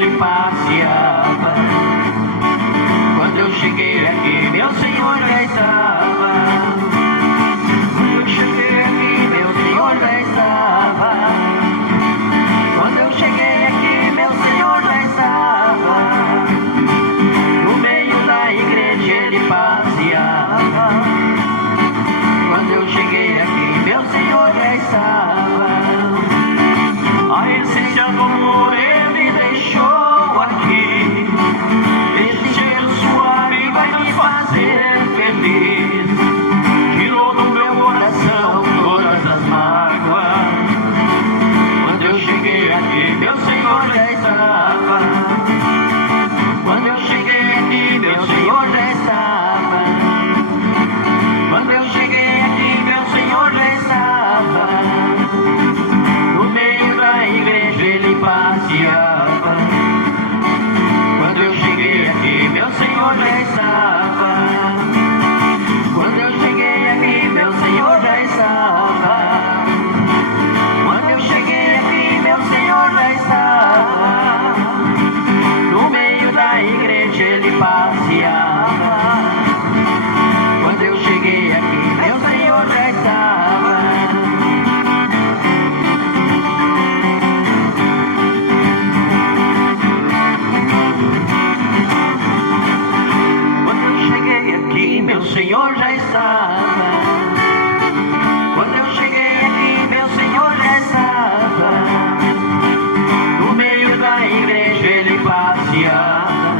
ele passeava. Quando eu cheguei aqui, meu Senhor já estava. Quando eu cheguei aqui, meu Senhor já estava. Quando eu cheguei aqui, meu Senhor já estava. No meio da igreja ele passeava. Quando eu cheguei aqui, meu Senhor já estava. A essência do amor ele deixou aqui. Esse cheiro suave vai me fazer feliz. Tirou do meu coração todas as mágoas. Quando eu cheguei aqui, meu Senhor já estava. Quando eu cheguei aqui, meu Senhor já estava. Quando eu cheguei aqui, meu Senhor já estava. No meio da igreja ele passeava. Quando eu cheguei aqui, meu Senhor já estava. Quando eu cheguei aqui, meu Senhor já estava. Quando eu cheguei aqui, meu Senhor já estava. No meio da igreja ele passeava. Quando eu cheguei aqui, meu Senhor já estava. Quando eu cheguei aqui, meu Senhor já estava. Quando eu cheguei aqui, meu Senhor já estava. No meio da igreja ele passeava.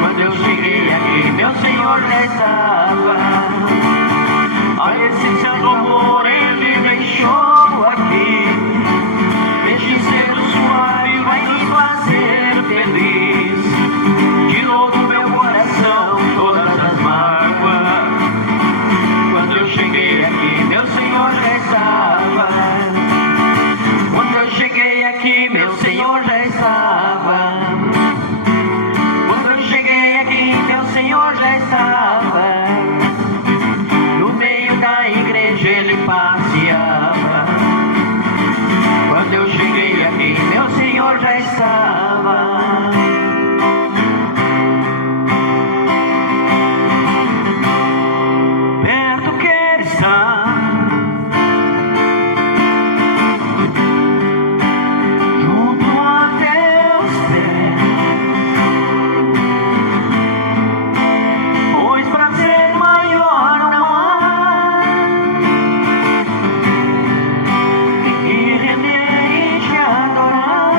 Quando eu cheguei aqui, meu Senhor já estava. A essência do amor ele deixou aqui. Este cheiro suave vai me fazer feliz. Tirou do meu coração todas as mágoas. Quando eu cheguei aqui, meu Senhor já estava. Quando eu cheguei aqui, meu Senhor já estava. Quando eu cheguei aqui, meu Senhor já estava. No meio da igreja ele passeava. Quando eu cheguei aqui, meu Senhor já estava. Perto quer estar, junto a teus pés, pois prazer maior não há que render e te adorar.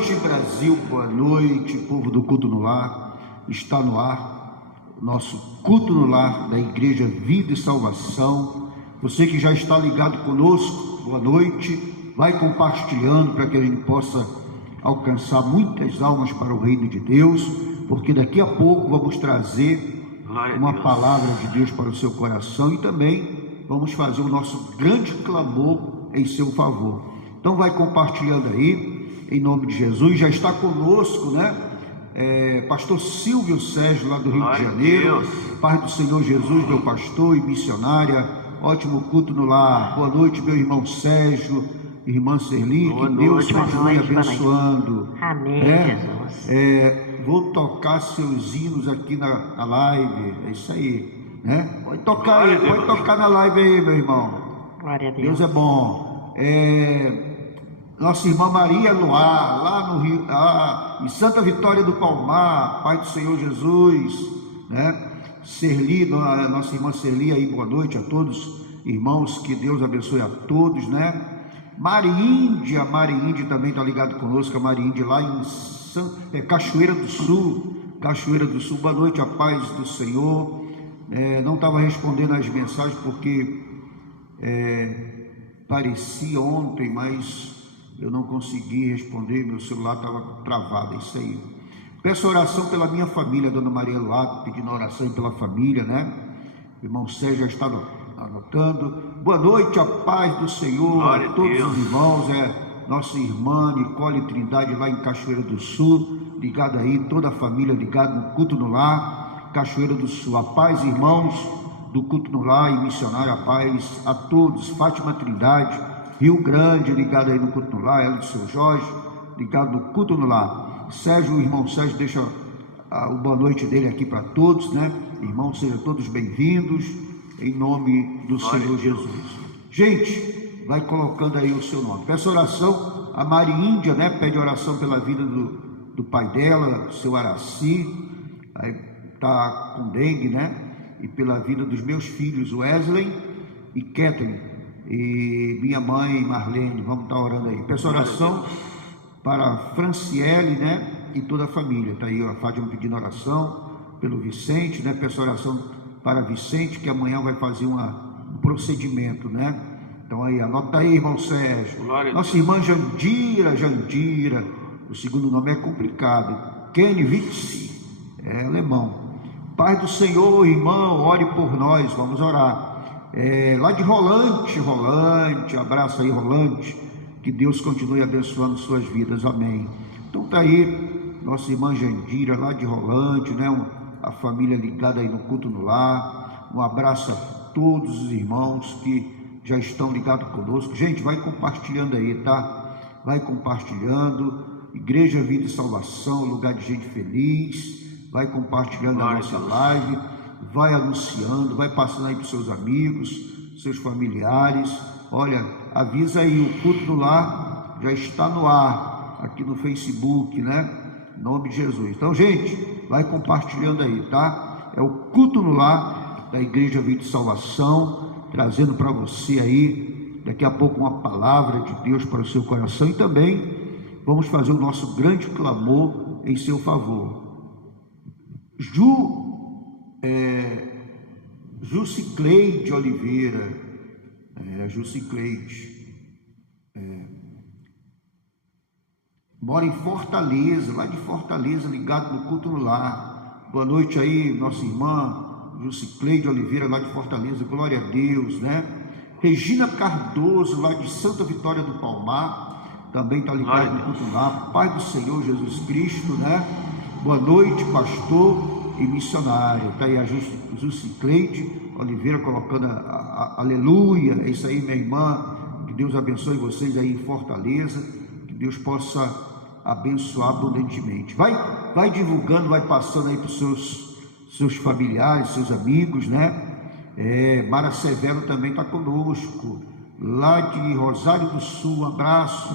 noite, Brasil, boa noite, povo do Culto no Lar. Está no ar o nosso Culto no Lar da Igreja Vida e Salvação. Você que já está ligado conosco, boa noite. Vai compartilhando para que a gente possa alcançar muitas almas para o reino de Deus, porque daqui a pouco vamos trazer uma palavra de Deus para o seu coração e também vamos fazer o nosso grande clamor em seu favor. Então vai compartilhando aí, em nome de Jesus. Já está conosco, né? Pastor Silvio Sérgio, lá do Rio de Janeiro. Paz do Senhor Jesus, meu pastor e missionária. Ótimo culto no lar. Boa noite, meu irmão Sérgio, irmã Serli. Que Deus continue abençoando. Amém, Jesus. Vou tocar seus hinos aqui na live. É isso aí, né? Pode tocar aí, pode tocar na live aí, meu irmão. Glória a Deus. Deus é bom. Nossa irmã Maria Luar, lá no Rio, em Santa Vitória do Palmar, Pai do Senhor Jesus, né? Serli, nossa irmã Serli aí, boa noite a todos, irmãos, que Deus abençoe a todos, né? Maríndia também está ligado conosco, a Maríndia lá em Cachoeira do Sul, boa noite, a paz do Senhor. Não estava respondendo as mensagens porque parecia ontem, mas eu não consegui responder, meu celular estava travado, é isso aí. Peço oração pela minha família, Dona Maria Luar, pedindo oração pela família, né? O irmão Sérgio já está anotando. Boa noite, a paz do Senhor. Glória a todos os irmãos, nossa irmã Nicole Trindade lá em Cachoeira do Sul, ligado aí, toda a família ligada no Culto no Lar, Cachoeira do Sul. A paz, irmãos do Culto no Lar e missionário, a paz a todos. Fátima Trindade, Rio Grande, ligado aí no Culto no Lar, ela do seu Jorge, ligado no Culto no Lar. Sérgio, o irmão Sérgio deixa o boa noite dele aqui para todos, né? Irmãos, sejam todos bem-vindos, em nome do Senhor Jesus. Gente, vai colocando aí o seu nome. Peço oração, a Mari Índia, né? Pede oração pela vida do pai dela, seu Araci, aí tá com dengue, né? E pela vida dos meus filhos, Wesley e Kathleen, e minha mãe Marlene. Vamos estar orando aí. Peço oração para Franciele, né? E toda a família. Está aí a Fátima pedindo oração pelo Vicente, né? Peço oração para Vicente, que amanhã vai fazer um procedimento, né? Então aí, anota aí, irmão Sérgio. Nossa irmã Jandira, o segundo nome é complicado. Kenwitz, é alemão. Pai do Senhor, irmão, ore por nós, vamos orar. Lá de Rolante, abraço aí, Rolante, que Deus continue abençoando suas vidas, amém. Então tá aí, nossa irmã Jandira, lá de Rolante, né? A família ligada aí no Culto no Lar. Um abraço a todos os irmãos que já estão ligados conosco. Gente, vai compartilhando aí, tá? Vai compartilhando. Igreja Vida e Salvação, lugar de gente feliz. Vai compartilhando a nossa live, vai anunciando, vai passando aí para os seus amigos, seus familiares. Olha, avisa aí, o Culto no Lar já está no ar, aqui no Facebook, né? Em nome de Jesus. Então, gente, vai compartilhando aí, tá? É o Culto no Lar da Igreja Vida e Salvação, trazendo para você aí, daqui a pouco, uma palavra de Deus para o seu coração. E também vamos fazer o nosso grande clamor em seu favor. Jucicleide Oliveira, mora em Fortaleza, lá de Fortaleza, ligado no Culto no Lar. Boa noite aí, nossa irmã Jucicleide Oliveira, lá de Fortaleza, glória a Deus, né? Regina Cardoso, lá de Santa Vitória do Palmar, também está ligado no Culto no Lar. Pai do Senhor Jesus Cristo, né? Boa noite, pastor e missionário. Está aí a Jucicleide Oliveira colocando aleluia. É isso aí, minha irmã. Que Deus abençoe vocês aí em Fortaleza. Que Deus possa abençoar abundantemente. Vai divulgando, vai passando aí para os seus familiares, seus amigos, né? Mara Severo também está conosco, lá de Rosário do Sul. Um abraço,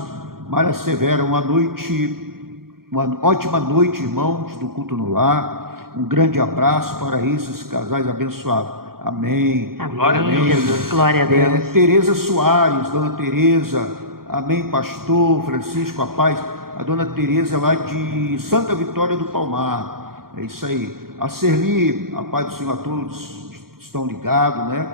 Mara Severo. Uma ótima noite, irmãos do Culto no Lar. Um grande abraço para esses casais abençoados. Amém. Glória a Deus, Jesus. Glória a Deus. Tereza Soares, dona Tereza. Amém, pastor Francisco, a paz. A dona Tereza lá de Santa Vitória do Palmar. É isso aí. A Serli, a paz do Senhor a todos estão ligados, né?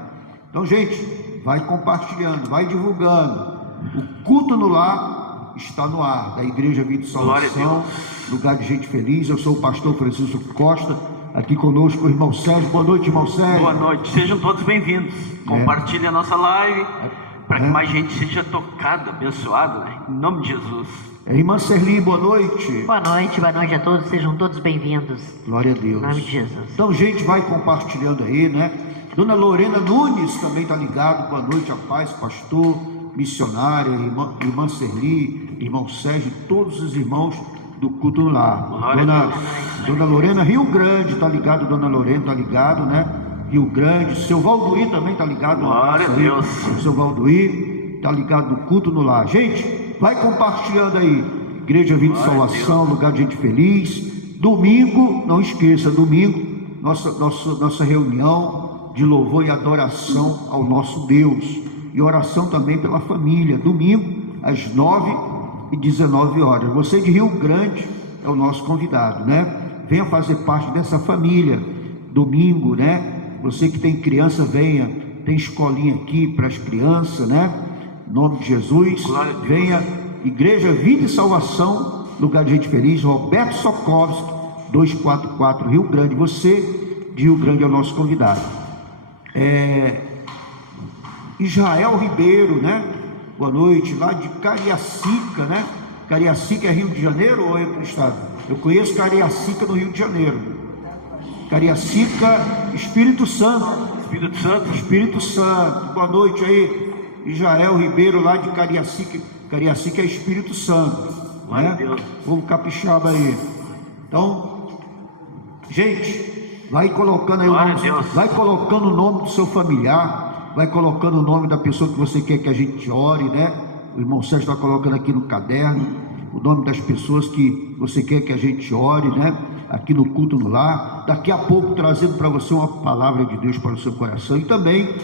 Então, gente, vai compartilhando, vai divulgando. O culto no lar está no ar, da Igreja Vida e Salvação, lugar de gente feliz. Eu sou o pastor Francisco Costa, aqui conosco o irmão Sérgio. Boa noite, irmão Sérgio. Boa noite, sejam todos bem-vindos. Compartilhe a nossa live para que mais gente seja tocada, abençoada, né? Em nome de Jesus. Irmã Serli, boa noite. Boa noite a todos, sejam todos bem-vindos. Glória a Deus. Em nome de Jesus. Então, gente, vai compartilhando aí, né? Dona Lorena Nunes também está ligado. Boa noite, a paz, pastor, missionária, irmã Serli, irmão Sérgio, todos os irmãos do culto no lar. Dona Lorena, Rio Grande, está ligado, Dona Lorena, está ligado, né? Rio Grande, seu Valduí também está ligado. Glória a Deus. Seu Valduí está ligado no culto no lar. Gente, vai compartilhando aí. Igreja Vida e Salvação, lugar de gente feliz. Domingo, não esqueça, domingo, nossa reunião de louvor e adoração ao nosso Deus. E oração também pela família. Domingo, às 9h19. Você de Rio Grande é o nosso convidado, né? Venha fazer parte dessa família. Domingo, né? Você que tem criança, venha. Tem escolinha aqui para as crianças, né? Em nome de Jesus, venha. Igreja Vida e Salvação, lugar de gente feliz, Roberto Sokovski, 244, Rio Grande. Você de Rio Grande é o nosso convidado. Israel Ribeiro, né? Boa noite, lá de Cariacica, né? Cariacica é Rio de Janeiro ou é outro estado? Eu conheço Cariacica no Rio de Janeiro. Cariacica, Espírito Santo. Espírito Santo. Boa noite aí, Israel Ribeiro, lá de Cariacica. Cariacica é Espírito Santo, né? Povo capixaba aí. Então, gente, vai colocando aí o nome, vai colocando o nome do seu familiar, vai colocando o nome da pessoa que você quer que a gente ore, né? O irmão Sérgio está colocando aqui no caderno o nome das pessoas que você quer que a gente ore, né? Aqui no culto no lar. Daqui a pouco trazendo para você uma palavra de Deus para o seu coração e também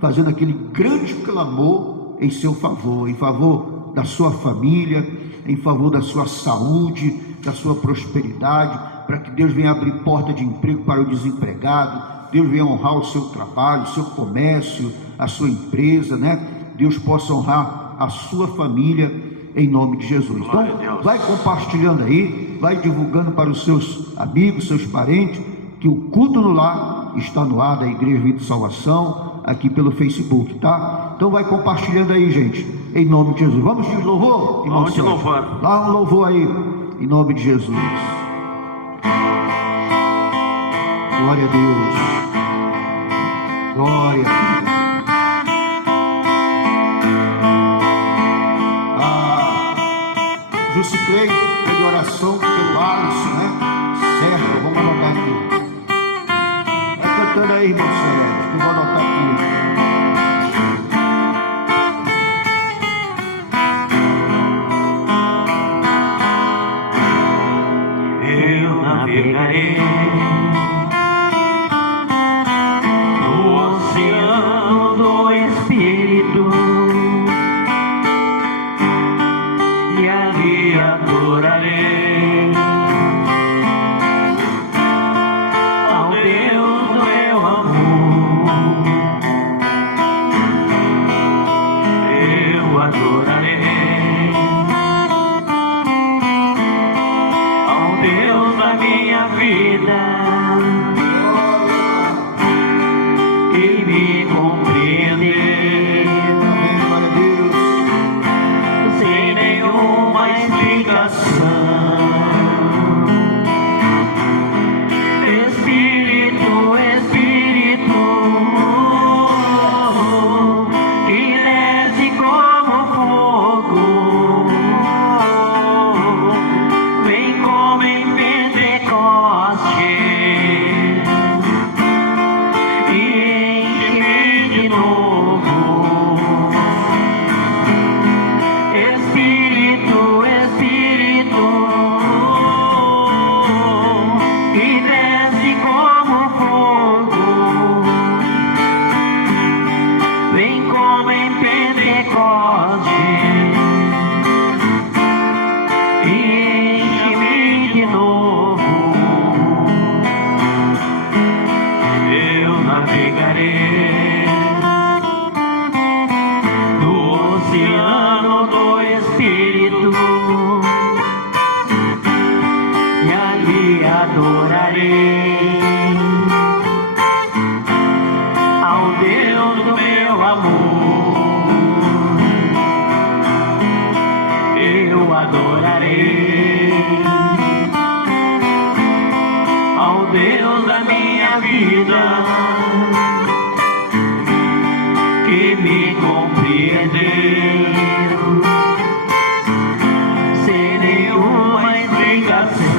fazendo aquele grande clamor em seu favor, em favor da sua família, em favor da sua saúde, da sua prosperidade, para que Deus venha abrir porta de emprego para o desempregado, Deus venha honrar o seu trabalho, o seu comércio, a sua empresa, né? Deus possa honrar a sua família em nome de Jesus. Então, vai compartilhando aí, vai divulgando para os seus amigos, seus parentes, que o culto no lar está no ar da Igreja Vida e Salvação, aqui pelo Facebook, tá? Então vai compartilhando aí, gente, em nome de Jesus. Vamos de louvor? Vamos de louvor. Dá um louvor aí, em nome de Jesus. Glória a Deus. Glória a Deus. Jusiclei, de oração pelo Alisson, né? Certo, vamos anotar aqui. Vai cantando aí, irmão Sérgio, que eu vou anotar aqui. Eu navegarei no oceano do Espírito e ali adorarei ao Deus do meu amor. Eu adorarei ao Deus da minha vida e me compreender sem nenhuma explicação. Espírito, Espírito, que desce como fogo, vem como em Pentecostes adorarei ao Deus do meu amor. Eu adorarei ao Deus da minha vida, que me compreendeu sem nenhuma explicação.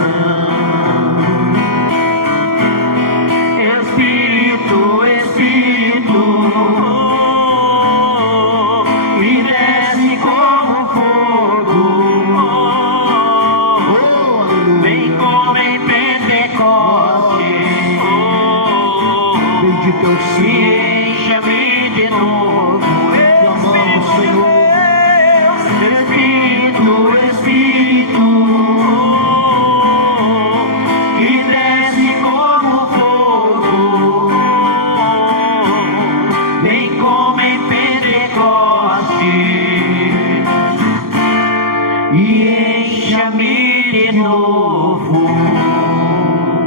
Espírito, Espírito, e desce como fogo, vem como em Pentecoste, Bendito é o e Senhor. encha-me de novo. Te amamos, Senhor. Espírito, Espírito, que desce como fogo, vem como em Pentecoste, e encha-me de novo.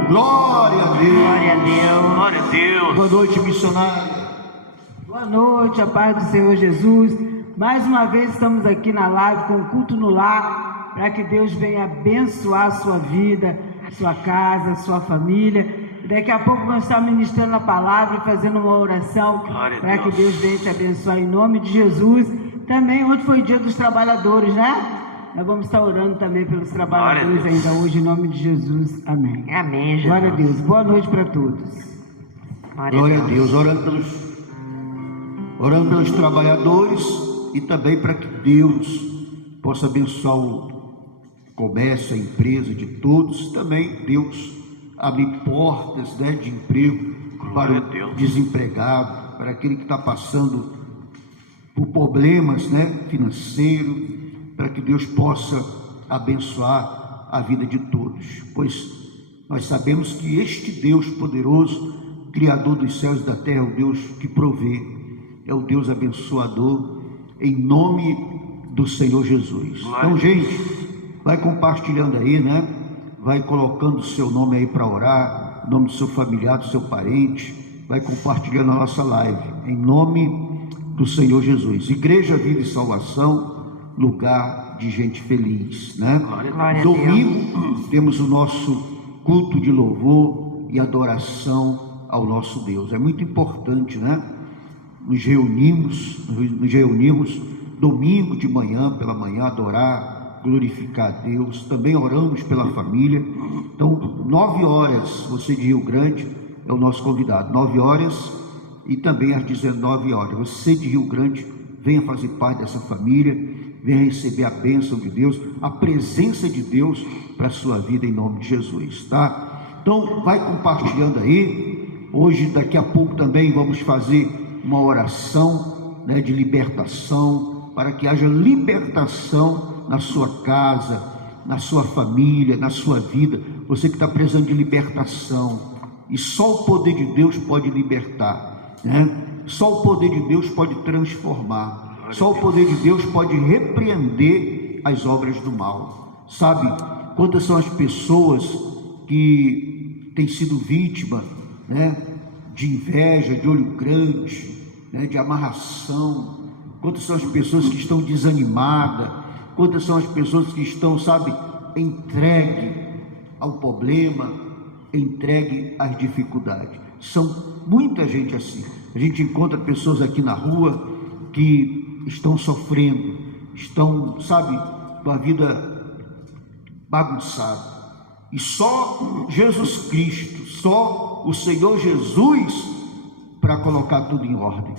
Glória a Deus. Glória a Deus. Glória a Deus. Boa noite, missionário. Boa noite, a paz do Senhor Jesus. Mais uma vez estamos aqui na live com o culto no lar, para que Deus venha abençoar a sua vida, a sua casa, a sua família. E daqui a pouco nós estamos ministrando a palavra e fazendo uma oração Glória a para que Deus. Deus venha te abençoar em nome de Jesus. Também ontem foi o dia dos trabalhadores, né? Nós vamos estar orando também pelos trabalhadores Glória a Deus. ainda hoje, em nome de Jesus. Amém. Amém, Jesus. Glória a Deus. Boa noite para todos. Glória a Deus. Orando pelos trabalhadores e também para que Deus possa abençoar o comércio, a empresa de todos. Também Deus abre portas, né, de emprego para Glória a o Deus. desempregado, para aquele que está passando por problemas, né, financeiros, para que Deus possa abençoar a vida de todos, pois nós sabemos que este Deus poderoso, Criador dos céus e da terra, é o Deus que provê, é o Deus abençoador, em nome do Senhor Jesus. Glória Então, a Deus. gente, vai compartilhando aí, né? Vai colocando o seu nome aí para orar, o nome do seu familiar, do seu parente, vai compartilhando a nossa live, em nome do Senhor Jesus. Igreja Vida e Salvação, lugar de gente feliz, né? Glória a Glória a Domingo temos o nosso culto de louvor e adoração ao nosso Deus. É muito importante, né? Nos reunimos domingo de manhã, pela manhã, adorar, glorificar a Deus. Também oramos pela família. Então, 9 horas, você de Rio Grande é o nosso convidado. 9 horas e também às 19 horas. Você de Rio Grande, venha fazer parte dessa família, venha receber a bênção de Deus, a presença de Deus para a sua vida, em nome de Jesus, tá? Então, vai compartilhando aí. Hoje, daqui a pouco também vamos fazer uma oração, né, de libertação, para que haja libertação na sua casa, na sua família, na sua vida. Você que está precisando de libertação, e só o poder de Deus pode libertar, né? Só o poder de Deus pode transformar, só o poder de Deus pode repreender as obras do mal. Sabe quantas são as pessoas que têm sido vítimas, né, de inveja, de olho grande, né, de amarração? Quantas são as pessoas que estão desanimadas? Quantas são as pessoas que estão, sabe, entregue ao problema, entregue às dificuldades? São muita gente assim. A gente encontra pessoas aqui na rua que estão sofrendo, estão, sabe, com a vida bagunçada. E só Jesus Cristo, só o Senhor Jesus para colocar tudo em ordem.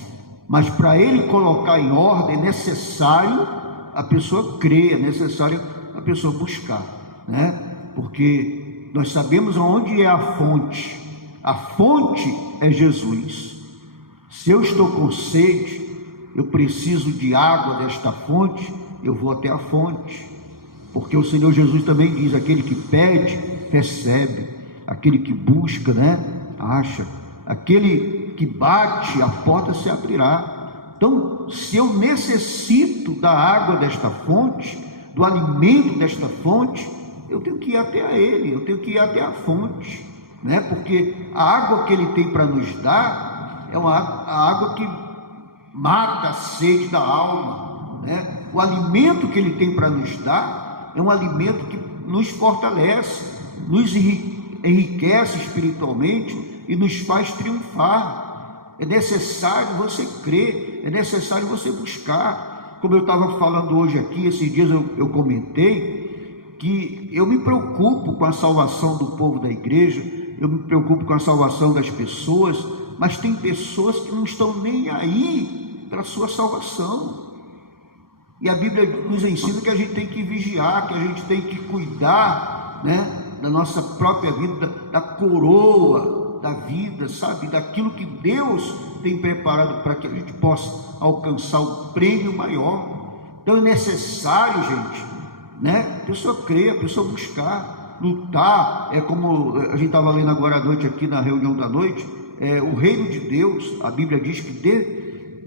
Mas para Ele colocar em ordem é necessário a pessoa crer, é necessário a pessoa buscar, né? Porque nós sabemos aonde é a fonte. A fonte é Jesus. Se eu estou com sede, eu preciso de água desta fonte, eu vou até a fonte. Porque o Senhor Jesus também diz: aquele que pede, recebe. Aquele que busca, né, acha. Aquele que bate, a porta se abrirá. Então, se eu necessito da água desta fonte, do alimento desta fonte, eu tenho que ir até a Ele, eu tenho que ir até a fonte, né? Porque a água que Ele tem para nos dar é a água que mata a sede da alma, né? O alimento que Ele tem para nos dar é um alimento que nos fortalece, nos enriquece espiritualmente e nos faz triunfar. É necessário você crer, é necessário você buscar. Como eu estava falando hoje aqui, esses dias eu comentei que eu me preocupo com a salvação do povo da igreja, eu me preocupo com a salvação das pessoas, mas tem pessoas que não estão nem aí para a sua salvação. E a Bíblia nos ensina que a gente tem que vigiar, que a gente tem que cuidar, né, da nossa própria vida, da coroa da vida, sabe, daquilo que Deus tem preparado para que a gente possa alcançar o prêmio maior. Então é necessário, gente, né, a pessoa crer, a pessoa buscar, lutar. É como a gente estava lendo agora à noite aqui na reunião da noite, o reino de Deus, a Bíblia diz que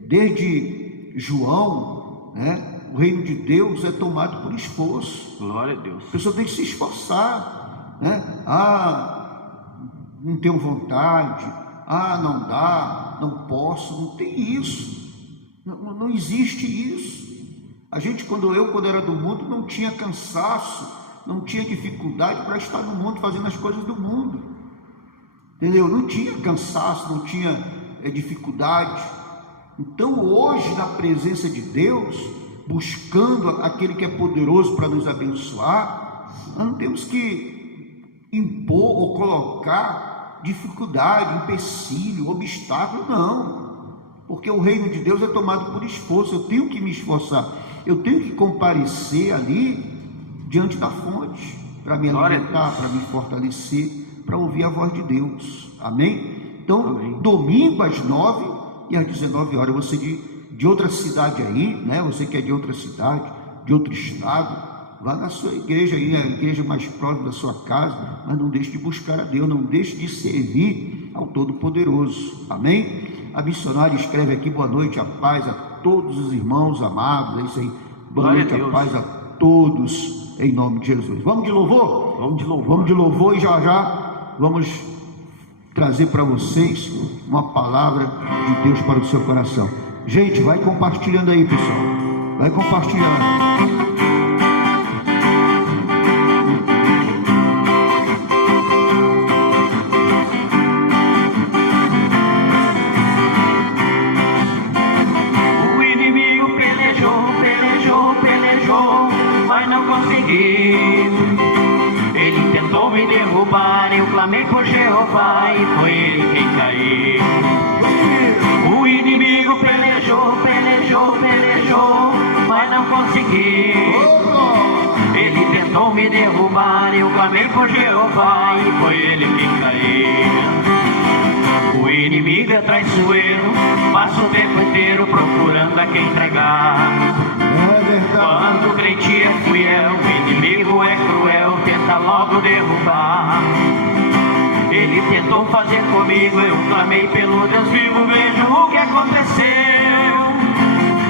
desde João, né, o reino de Deus é tomado por esforço. Glória a Deus. A pessoa tem que se esforçar, né? Não tenho vontade, não dá, não posso, não tem isso, não existe isso. A gente, quando era do mundo, não tinha cansaço, não tinha dificuldade para estar no mundo fazendo as coisas do mundo, entendeu? Não tinha cansaço, não tinha dificuldade. Então hoje, na presença de Deus, buscando aquele que é poderoso para nos abençoar, nós não temos que impor ou colocar dificuldade, empecilho, obstáculo, não, porque o reino de Deus é tomado por esforço. Eu tenho que me esforçar, eu tenho que comparecer ali diante da fonte, para me alimentar, para me fortalecer, para ouvir a voz de Deus, amém? Então, amém. Domingo às 9 e às 19 horas, você de outra cidade aí, né? Você que é de outra cidade, de outro estado, vá na sua igreja aí, a igreja mais próxima da sua casa, mas não deixe de buscar a Deus, não deixe de servir ao Todo-Poderoso, amém? A missionária escreve aqui: boa noite, a paz a todos os irmãos amados, é isso aí, boa noite, a paz a todos, em nome de Jesus. Vamos de louvor? Vamos de louvor. Vamos de louvor e já vamos trazer para vocês uma palavra de Deus para o seu coração. Gente, vai compartilhando aí, pessoal, vai compartilhando. Ele tentou me derrubar, eu clamei por Jeová e foi ele quem caiu. O inimigo pelejou, mas não conseguiu. Ele tentou me derrubar, eu clamei por Jeová e foi ele quem caiu. O inimigo é traiçoeiro, passa o tempo inteiro procurando a quem entregar. Quando o crente é fiel, o inimigo é cruel, tenta logo derrubar. Ele tentou fazer comigo, eu clamei pelo Deus vivo, vejo o que aconteceu.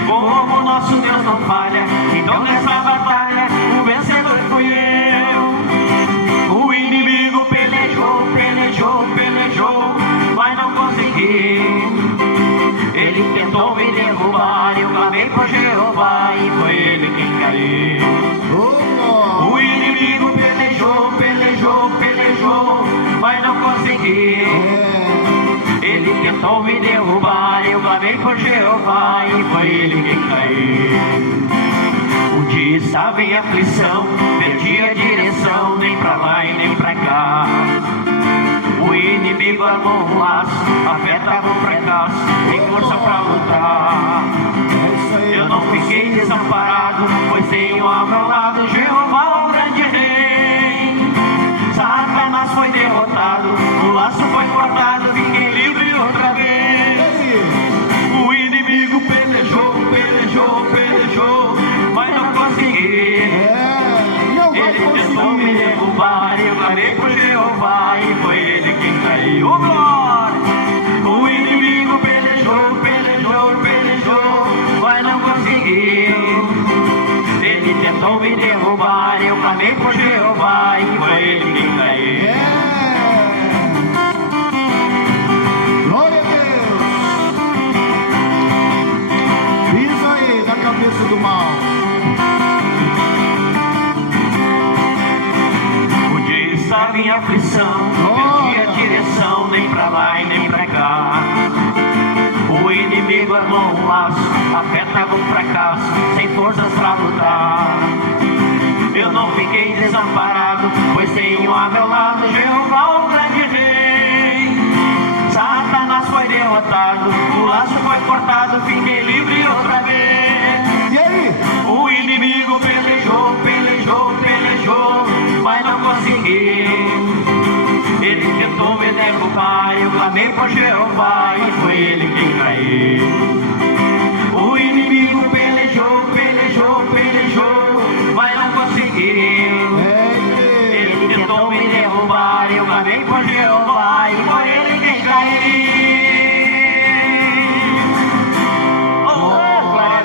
Como nosso Deus não falha, então nessa batalha o vencedor fui eu. O inimigo pelejou, mas não conseguiu. Ele tentou me derrubar, eu clamei por Jeová e foi ele quem caiu. O inimigo pelejou, mas não conseguiu. Ele tentou me derrubar, eu clamei por Jeová e foi ele quem caiu. Um dia estava em aflição, perdi a direção, nem pra lá e nem pra cá. O inimigo armou um laço, a fé tava um fracasso, tem força pra lutar. Eu não fiquei desamparado, pois tenho ao meu lado Jeová, o grande rei. Satanás foi derrotado, o laço foi cortado, fiquei livre outra vez. O inimigo pelejou, mas não conseguiu. Ele tentou me derrubar, eu clamei por Jeová e foi ele quem caiu. Oh, glória! O inimigo pelejou, minha aflição, perdi a direção, nem pra lá e nem pra cá. O inimigo armou um laço, a fé tava um fracasso, sem forças pra lutar. Eu não fiquei desamparado, pois tenho a meu lado Jeová, o grande rei. Satanás foi derrotado, o laço foi cortado, fiquei livre outra vez. E aí? O inimigo pelejou, pelejou, pelejou, mas não conseguiu. Ele tentou me derrubar, eu clamei por Jeová e foi ele quem caiu. O inimigo pelejou, pelejou, pelejou, mas não conseguiu. Ele tentou me derrubar, eu clamei por Jeová e foi ele quem caiu. Oh, glória a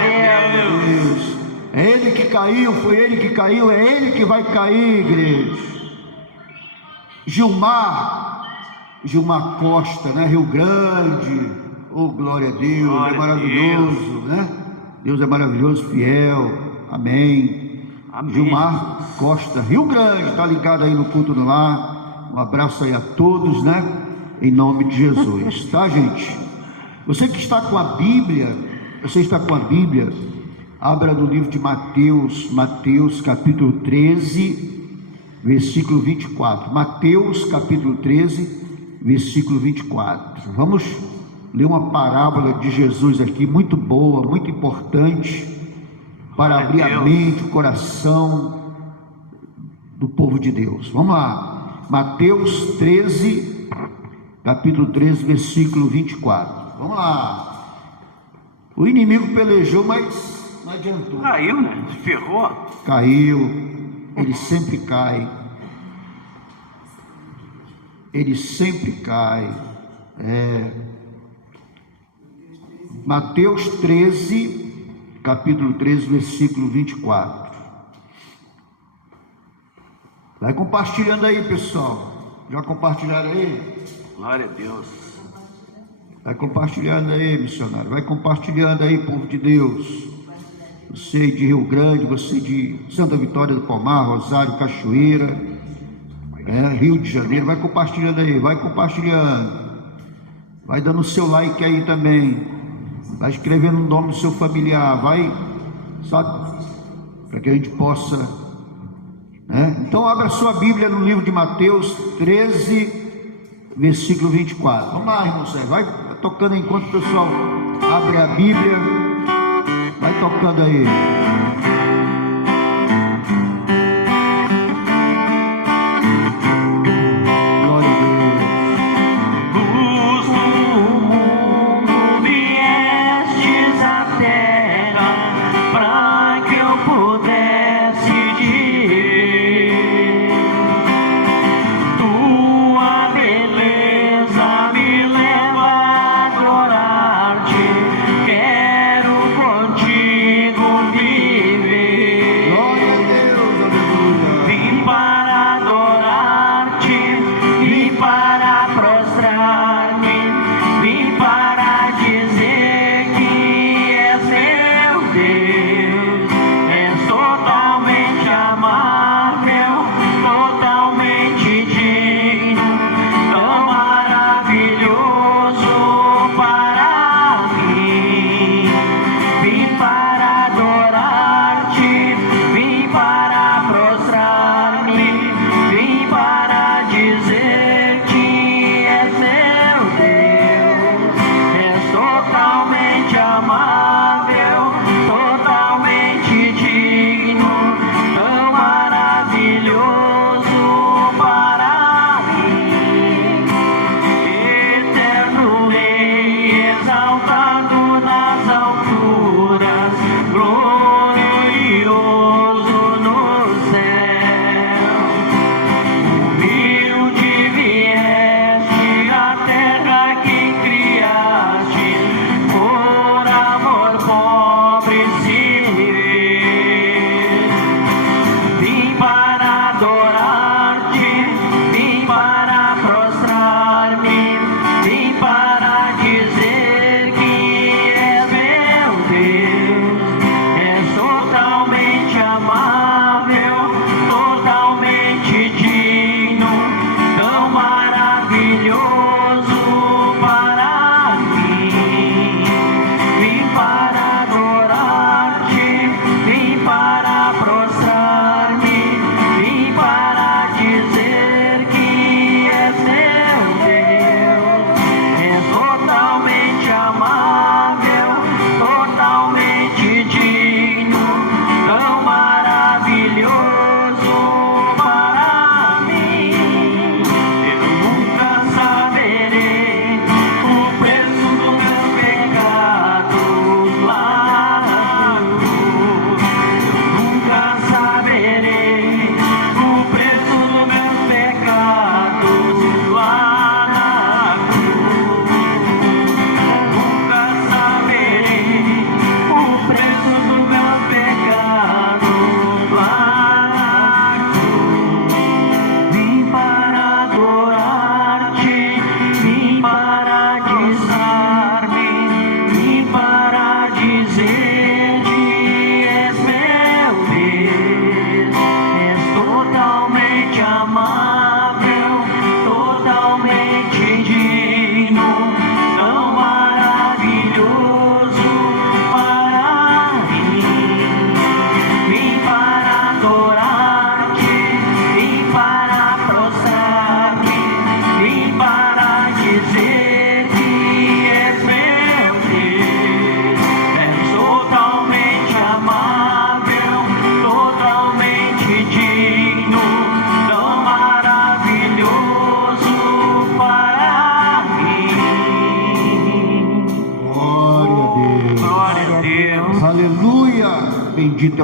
Deus. É ele que caiu, foi ele que caiu, é ele que vai cair, igreja. Gilmar Costa, né? Rio Grande. Oh, glória a Deus, Glória é maravilhoso, né? Deus é maravilhoso, fiel. Amém. Amém. Gilmar Costa, Rio Grande, está ligado aí no culto no lar. Um abraço aí a todos, né? Em nome de Jesus, tá, gente? Você que está com a Bíblia, abra no livro de Mateus capítulo 13, versículo 24. Mateus capítulo 13, versículo 24. Vamos ler uma parábola de Jesus aqui, muito boa, muito importante, para abrir a mente, o coração do povo de Deus. Vamos lá, Mateus 13, capítulo 13, versículo 24. Vamos lá. O inimigo pelejou, mas não adiantou. Caiu, né? Se ferrou. Caiu. Ele sempre cai. Ele sempre cai. Mateus 13, capítulo 13, versículo 24. Vai compartilhando aí, pessoal. Já compartilharam aí? Glória a Deus. Vai compartilhando aí, missionário. Vai compartilhando aí, povo de Deus. Você de Rio Grande, você de Santa Vitória do Palmar, Rosário, Cachoeira, Rio de Janeiro. Vai compartilhando aí, vai compartilhando. Vai dando o seu like aí também. Vai escrevendo o nome do seu familiar. Vai, sabe? Para que a gente possa... Então abra sua Bíblia no livro de Mateus 13, versículo 24. Vamos lá, irmão Sérgio. Vai tocando enquanto o pessoal abre a Bíblia. Vai tocando aí. Glória a Deus. Luz do mundo viestes à terra, para que eu pudesse dizer. Tua beleza me leva a adorar-te. Quero contigo viver.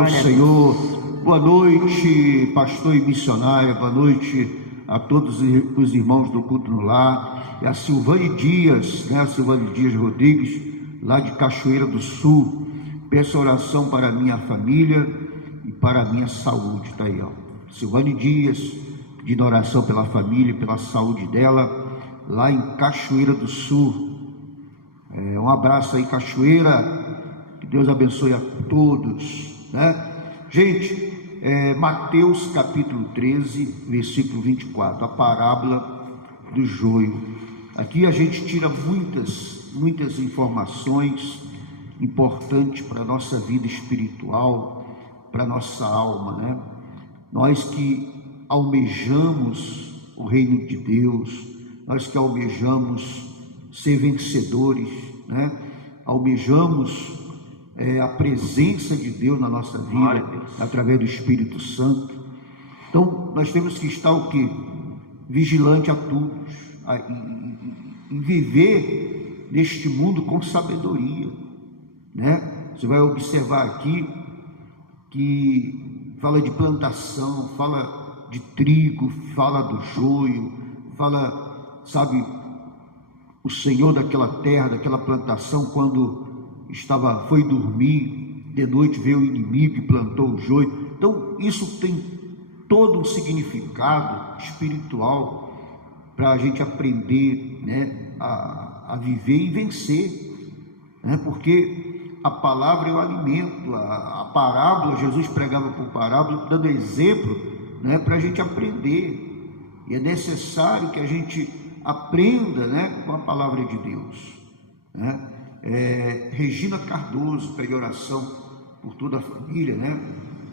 ao Senhor. Boa noite, pastor e missionária. Boa noite a todos os irmãos do Culto no Lar. É a Silvane Dias, né? A Silvane Dias Rodrigues, lá de Cachoeira do Sul. Peço oração para a minha família e para a minha saúde. Está aí, ó. Silvane Dias, pedindo oração pela família, pela saúde dela, lá em Cachoeira do Sul. Um abraço aí, Cachoeira. Que Deus abençoe a todos, né? Gente, Mateus capítulo 13, versículo 24, a parábola do joio. Aqui a gente tira muitas informações importantes para a nossa vida espiritual, para a nossa alma, né? Nós que almejamos o reino de Deus, nós que almejamos ser vencedores, né? Almejamos a presença de Deus na nossa vida, através do Espírito Santo. Então, nós temos que estar o quê? Vigilante a todos, e viver neste mundo com sabedoria, né? Você vai observar aqui que fala de plantação, fala de trigo, fala do joio, fala, sabe, o Senhor daquela terra, daquela plantação, quando foi dormir, de noite veio o inimigo e plantou o joio. Então isso tem todo um significado espiritual para a gente aprender, né, a viver e vencer, né? Porque a palavra é o alimento. A parábola, Jesus pregava por parábola, dando exemplo, né, para a gente aprender, e é necessário que a gente aprenda, né, com a palavra de Deus, né? Regina Cardoso pede oração por toda a família, né?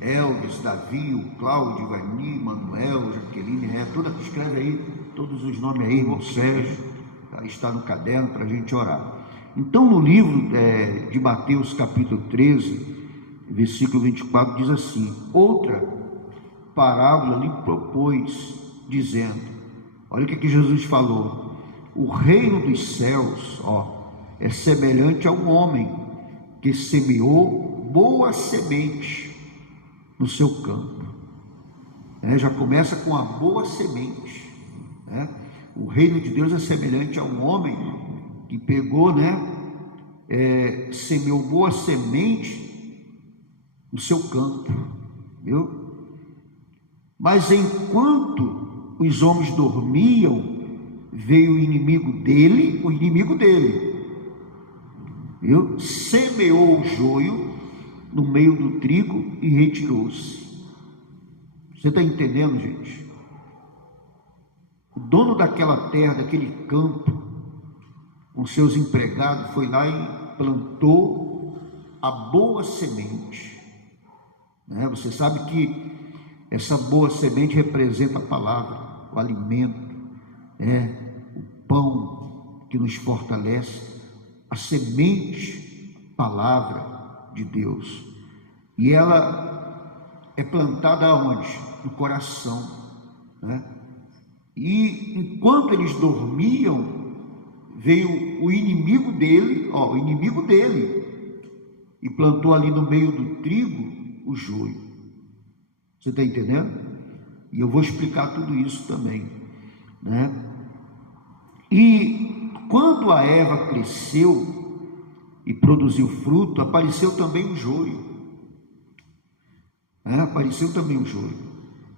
Elvis, Davi, o Cláudio, Ivani, Manuel, Jaqueline, escreve aí todos os nomes aí, irmão Sérgio, está no caderno para a gente orar. Então, no livro de Mateus capítulo 13, versículo 24, diz assim: outra parábola lhe propôs, dizendo, olha o que Jesus falou: o reino dos céus, é semelhante a um homem que semeou boa semente no seu campo. Já começa com a boa semente, né? O reino de Deus é semelhante a um homem que pegou, né, semeou boa semente no seu campo, viu? Mas enquanto os homens dormiam, veio o inimigo dele, viu? Semeou o joio no meio do trigo e retirou-se. Você está entendendo, gente? O dono daquela terra, daquele campo, com seus empregados, foi lá e plantou a boa semente, né? Você sabe que essa boa semente representa a palavra, o alimento, o pão que nos fortalece, a semente, palavra de Deus. E ela é plantada onde? No coração, né? E enquanto eles dormiam, veio o inimigo dele, e plantou ali no meio do trigo o joio. Você está entendendo? E eu vou explicar tudo isso também, né? E quando a erva cresceu e produziu fruto, apareceu também o joio.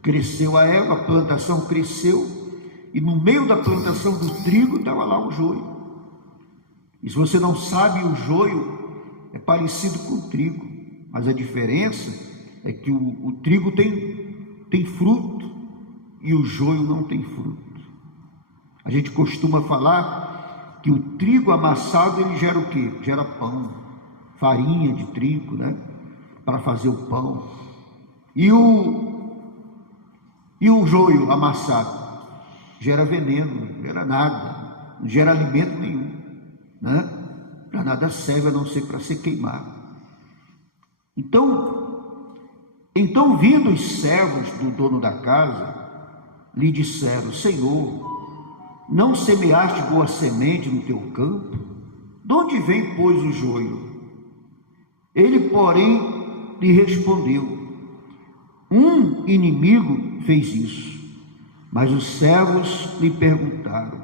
Cresceu a erva, a plantação cresceu, e no meio da plantação do trigo estava lá o joio. E se você não sabe, o joio é parecido com o trigo, mas a diferença é que o trigo tem fruto e o joio não tem fruto. A gente costuma falar que o trigo amassado, ele gera o quê? Gera pão, farinha de trigo, né? Para fazer o pão. E o joio amassado gera veneno, não gera nada, não gera alimento nenhum, né? Para nada serve a não ser para se queimar. Então vindo os servos do dono da casa, lhe disseram: Senhor, não semeaste boa semente no teu campo? De onde vem, pois, o joio? Ele, porém, lhe respondeu: um inimigo fez isso. Mas os servos lhe perguntaram: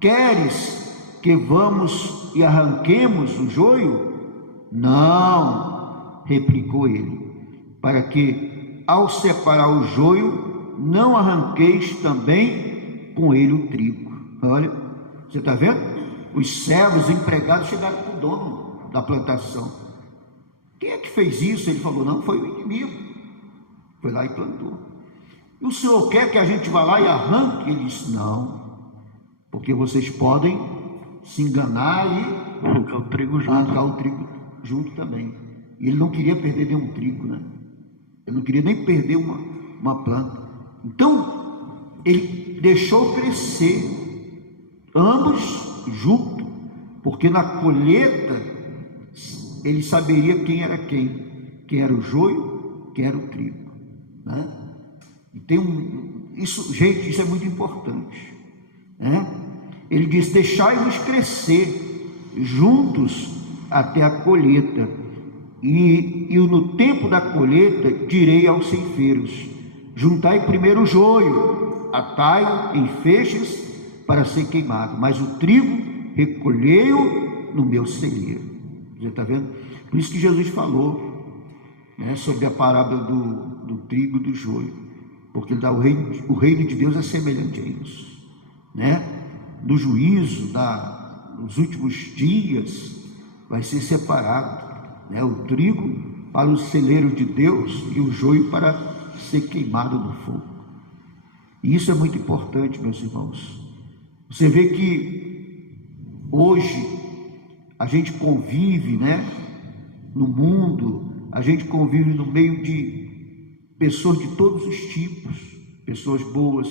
queres que vamos e arranquemos o joio? Não, replicou ele, para que, ao separar o joio, não arranqueis também com ele o trigo. Olha, você está vendo? Os servos, os empregados chegaram para o dono da plantação. Quem é que fez isso? Ele falou: não, foi o inimigo. Foi lá e plantou. E o senhor quer que a gente vá lá e arranque? Ele disse: não, porque vocês podem se enganar e Arrancar o trigo junto. arrancar o trigo junto também. E ele não queria perder nenhum trigo, né? Ele não queria nem perder uma planta. Então, ele deixou crescer ambos juntos, porque na colheita ele saberia quem era quem era o joio, quem era o trigo, né? E tem isso, gente, isso é muito importante, né? Ele diz: deixai-nos crescer juntos até a colheita, e no tempo da colheita direi aos ceifeiros: juntai primeiro o joio, atai-o em feixes para ser queimado, mas o trigo recolhei-o no meu celeiro. Você está vendo? Por isso que Jesus falou, né, sobre a parábola do trigo e do joio, porque o reino de Deus é semelhante a isso, né? No juízo, nos últimos dias, vai ser separado, né, o trigo para o celeiro de Deus e o joio para ser queimado no fogo. E isso é muito importante, meus irmãos. Você vê que hoje a gente convive, né, no mundo, a gente convive no meio de pessoas de todos os tipos, pessoas boas,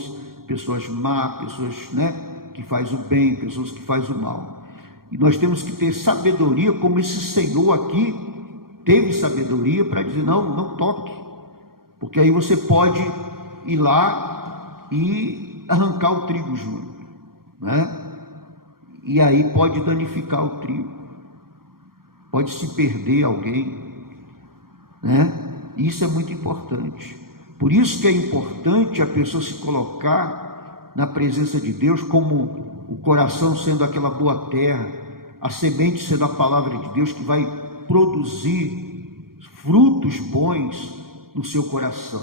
pessoas más, pessoas, né, que faz o bem, pessoas que faz o mal. E nós temos que ter sabedoria, como esse Senhor aqui teve sabedoria para dizer: não toque, porque aí você pode ir lá e arrancar o trigo junto, né? E aí pode danificar o trigo, pode se perder alguém, né? Isso é muito importante. Por isso que é importante a pessoa se colocar na presença de Deus, como o coração sendo aquela boa terra, a semente sendo a palavra de Deus, que vai produzir frutos bons no seu coração,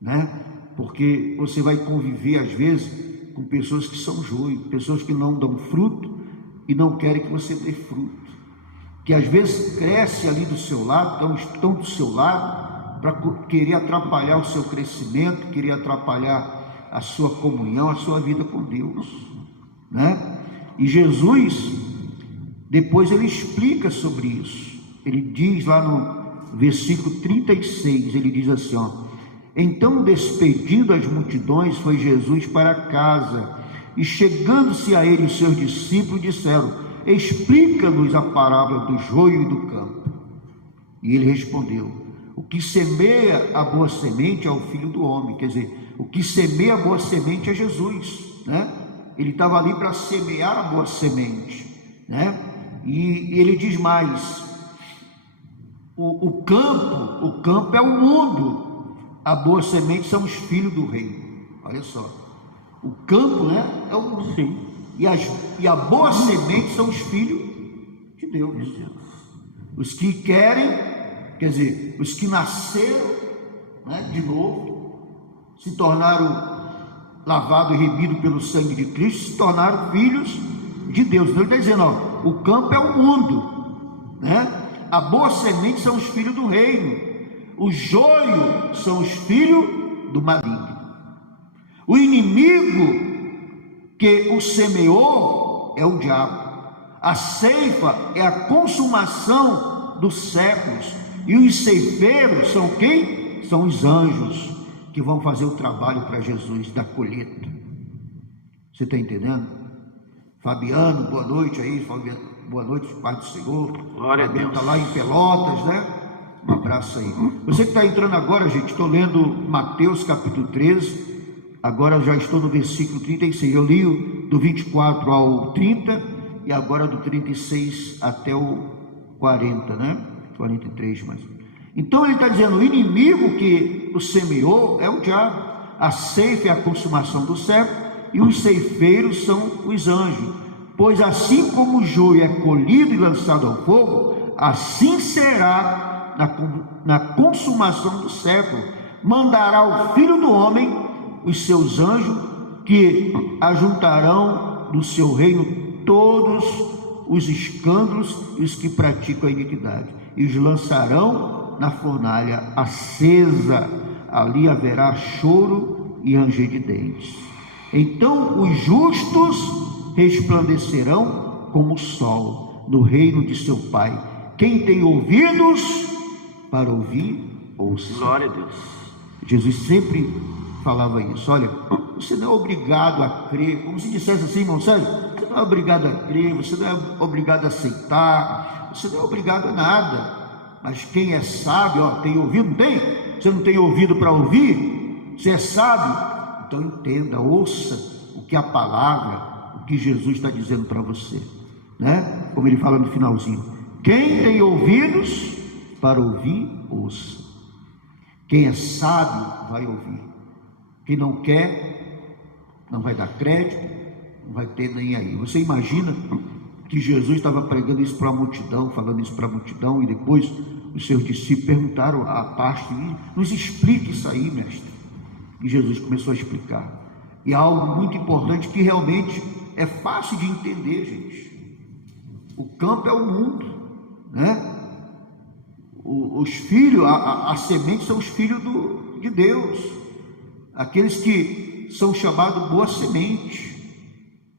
né? Porque você vai conviver às vezes com pessoas que são joio, pessoas que não dão fruto e não querem que você dê fruto, que às vezes cresce ali do seu lado, estão do seu lado para querer atrapalhar o seu crescimento, querer atrapalhar a sua comunhão, a sua vida com Deus, né? E Jesus, depois ele explica sobre isso. Ele diz lá no versículo 36, ele diz assim, ó: então, despedindo as multidões, foi Jesus para casa, e chegando-se a ele os seus discípulos disseram: explica-nos a parábola do joio e do campo. E ele respondeu: o que semeia a boa semente é o Filho do Homem. Quer dizer, o que semeia a boa semente é Jesus, né? Ele estava ali para semear a boa semente, né? E ele diz mais: o campo é o mundo, a boa semente são os filhos do reino. Olha só, o campo, né, é o mundo. Sim. E a boa semente são os filhos de Deus. Os que querem, quer dizer, os que nasceram, né, de novo, se tornaram lavados e remidos pelo sangue de Cristo, se tornaram filhos de Deus. Então ele está dizendo, ó, o campo é o mundo, né? A boa semente são os filhos do reino, o joio são os filhos do maligno. O inimigo que o semeou é o diabo. A ceifa é a consumação dos séculos, e os ceifeiros são quem? São os anjos que vão fazer o trabalho para Jesus da colheita. Você está entendendo? Fabiano, boa noite aí. Fabiano, boa noite, Pai do Senhor. Glória a Deus. Está lá em Pelotas, né? Um abraço aí. Você que está entrando agora, gente, estou lendo Mateus capítulo 13. Agora já estou no versículo 36. Eu li do 24 ao 30 e agora do 36 até o 40, né? 43 mais. Então ele está dizendo, o inimigo que o semeou é o diabo, a ceifa é a consumação do século, e os ceifeiros são os anjos. Pois assim como o joio é colhido e lançado ao fogo, assim será na consumação do século. Mandará o Filho do Homem os seus anjos, que ajuntarão do seu reino todos os escândalos e os que praticam a iniquidade, e os lançarão na fornalha acesa. Ali haverá choro e ranger de dentes. Então os justos resplandecerão como o sol no reino de seu Pai. Quem tem ouvidos para ouvir, ouça. Glória a Deus. Jesus sempre falava isso. Olha, você não é obrigado a crer, como se dissesse assim, irmão Sérgio, você não é obrigado a crer, você não é obrigado a aceitar, você não é obrigado a nada. Mas quem é sábio, ó, tem ouvido, não tem? Você não tem ouvido para ouvir? Você é sábio? Então entenda, ouça o que a palavra, o que Jesus está dizendo para você, né? Como ele fala no finalzinho: quem tem ouvidos para ouvir, ouça. Quem é sábio vai ouvir. Quem não quer, não vai dar crédito, não vai ter nem aí. Você imagina que Jesus estava pregando isso para a multidão, falando isso para a multidão, e depois os seus discípulos perguntaram a parte: nos explique isso aí, mestre. E Jesus começou a explicar. E é algo muito importante que realmente é fácil de entender, gente. O campo é o mundo, né? Os filhos, a semente são os filhos de Deus, aqueles que são chamados boa semente,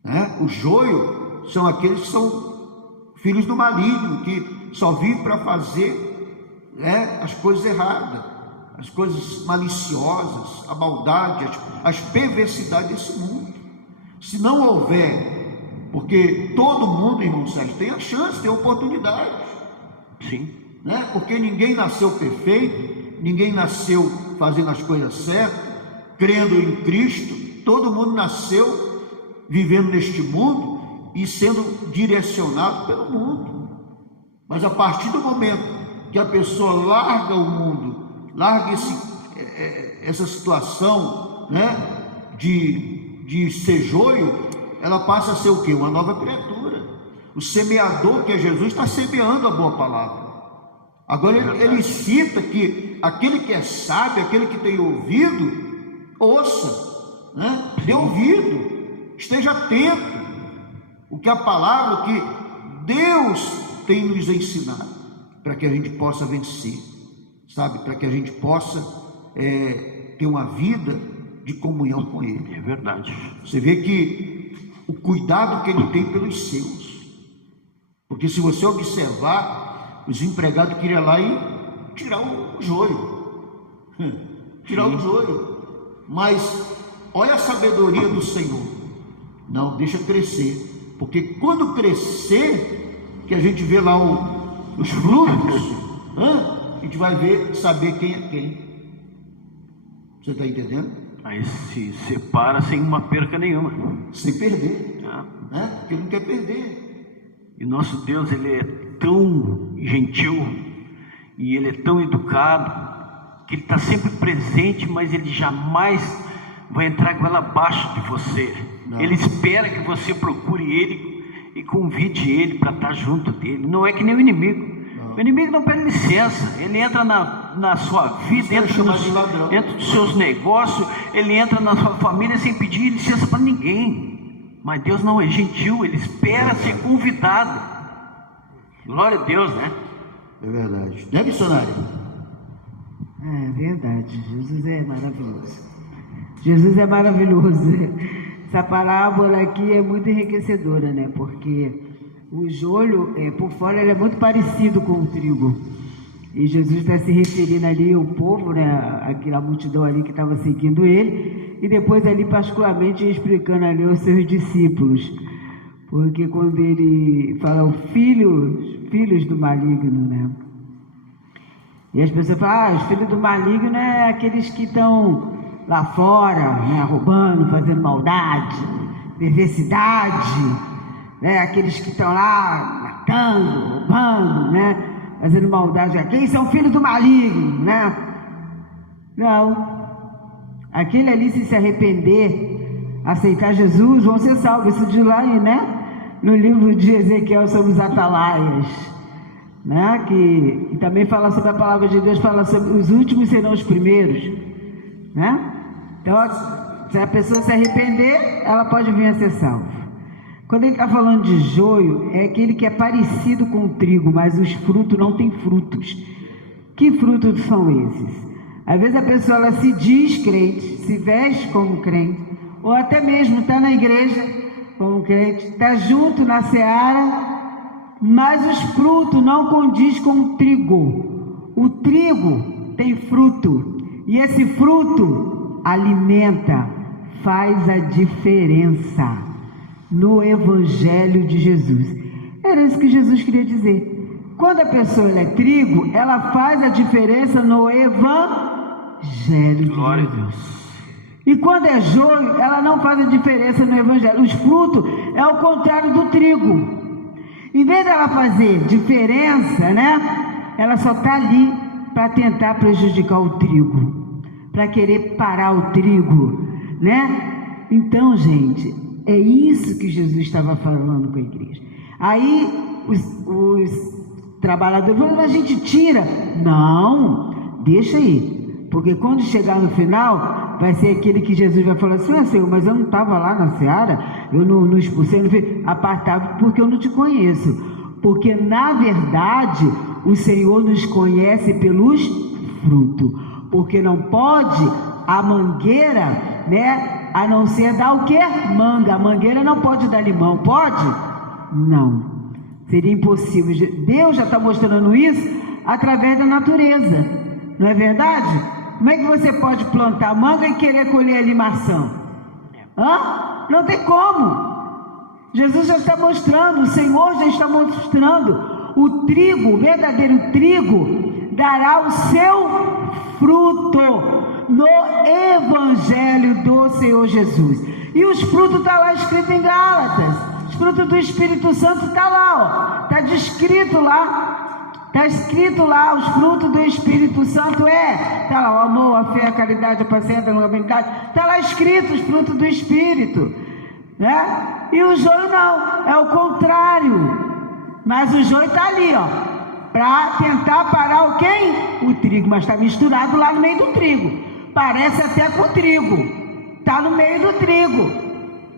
né? O joio são aqueles que são filhos do maligno, que só vivem para fazer, né, as coisas erradas, as coisas maliciosas, a maldade, as perversidades desse mundo. Se não houver, porque todo mundo, irmão Sérgio, tem a chance, tem a oportunidade. Sim. Né? Porque ninguém nasceu perfeito, ninguém nasceu fazendo as coisas certas, crendo em Cristo. Todo mundo nasceu vivendo neste mundo e sendo direcionado pelo mundo. Mas a partir do momento que a pessoa larga o mundo, larga essa situação, né, de ser joio, ela passa a ser o quê? Uma nova criatura. O semeador, que é Jesus, está semeando a boa palavra. Agora ele cita que aquele que é sábio, aquele que tem ouvido, ouça, né? Dê ouvido, esteja atento. O que a palavra, o que Deus tem nos ensinado, para que a gente possa vencer, sabe? Para que a gente possa ter uma vida de comunhão com Ele. É verdade. Você vê que o cuidado que Ele tem pelos seus, porque se você observar, os empregados queriam lá e tirar o joio, tirar o joio, mas olha a sabedoria do Senhor. Não, deixa crescer, porque quando crescer, que a gente vê lá os frutos, a gente vai saber quem é quem. Você está entendendo? Aí se separa sem uma perca nenhuma. Sem perder, né? Porque ele não quer perder. E nosso Deus, Ele é tão gentil e Ele é tão educado, que Ele está sempre presente, mas Ele jamais vai entrar goela abaixo de você. Não. Ele espera que você procure Ele e convide Ele para estar junto dele. Não é que nem o inimigo. Não. O inimigo não pede licença. Ele entra na sua vida, entra dos seus negócios, ele entra na sua família sem pedir licença para ninguém. Mas Deus não é gentil, Ele espera ser convidado. Glória a Deus, né? É verdade. Né, missionário? É verdade. Jesus é maravilhoso. Jesus é maravilhoso. Essa parábola aqui é muito enriquecedora, né? Porque o joio, por fora, ele é muito parecido com o trigo. E Jesus está se referindo ali ao povo, né? Aquela multidão ali que estava seguindo ele. E depois ali, particularmente, explicando ali aos seus discípulos. Porque quando ele fala os filhos do maligno, né? E as pessoas falam, os filhos do maligno é aqueles que estão lá fora, né? Roubando, fazendo maldade, perversidade, né? Aqueles que estão lá matando, roubando, né? fazendo maldade. Aqueles são filhos do maligno, né? Não. Aquele ali, se arrepender, aceitar Jesus, vão ser salvos. Isso diz lá, né? No livro de Ezequiel sobre os atalaias, né? Que também fala sobre a palavra de Deus, fala sobre os últimos serão os primeiros, né? Então, se a pessoa se arrepender, ela pode vir a ser salva. Quando ele está falando de joio, é aquele que é parecido com o trigo, mas os frutos não têm frutos. Que frutos são esses? Às vezes a pessoa ela se diz crente, se veste como crente, ou até mesmo está na igreja como crente, está junto na seara, mas os frutos não condiz com o trigo. O trigo tem fruto, e esse fruto alimenta, faz a diferença no Evangelho de Jesus. Era isso que Jesus queria dizer. Quando a pessoa é trigo, ela faz a diferença no Evangelho de Glória a Jesus. Deus. E quando é joio, ela não faz a diferença no Evangelho. Os frutos é o contrário do trigo. Em vez dela fazer diferença, né? Ela só está ali para tentar prejudicar o trigo, para querer parar o trigo, né? Então, gente, é isso que Jesus estava falando com a igreja. Aí os trabalhadores falaram: a gente tira. Não, deixa aí, porque quando chegar no final, vai ser aquele que Jesus vai falar assim: Senhor, mas eu não estava lá na seara, eu não expulsei, não fiz, apartado, porque eu não te conheço. Porque na verdade o Senhor nos conhece pelos frutos, porque não pode a mangueira, né, a não ser dar o que? Manga. A mangueira não pode dar limão, pode? Não, seria impossível. Deus já está mostrando isso através da natureza, não é verdade? Como é que você pode plantar manga e querer colher ali maçã? Não tem como. Jesus já está mostrando, o Senhor já está mostrando. O trigo, o verdadeiro trigo, dará o seu fruto no Evangelho do Senhor Jesus. E os frutos estão lá escritos em Gálatas. Os frutos do Espírito Santo estão lá, está descrito lá. Está escrito lá, os frutos do Espírito Santo está lá o amor, a fé, a caridade, a paciência, a longanimidade. Está lá escrito os frutos do Espírito, né? E o joio não, é o contrário. Mas o joio está ali, ó, para tentar parar o quem? O trigo, mas está misturado lá no meio do trigo. Parece até com o trigo, está no meio do trigo.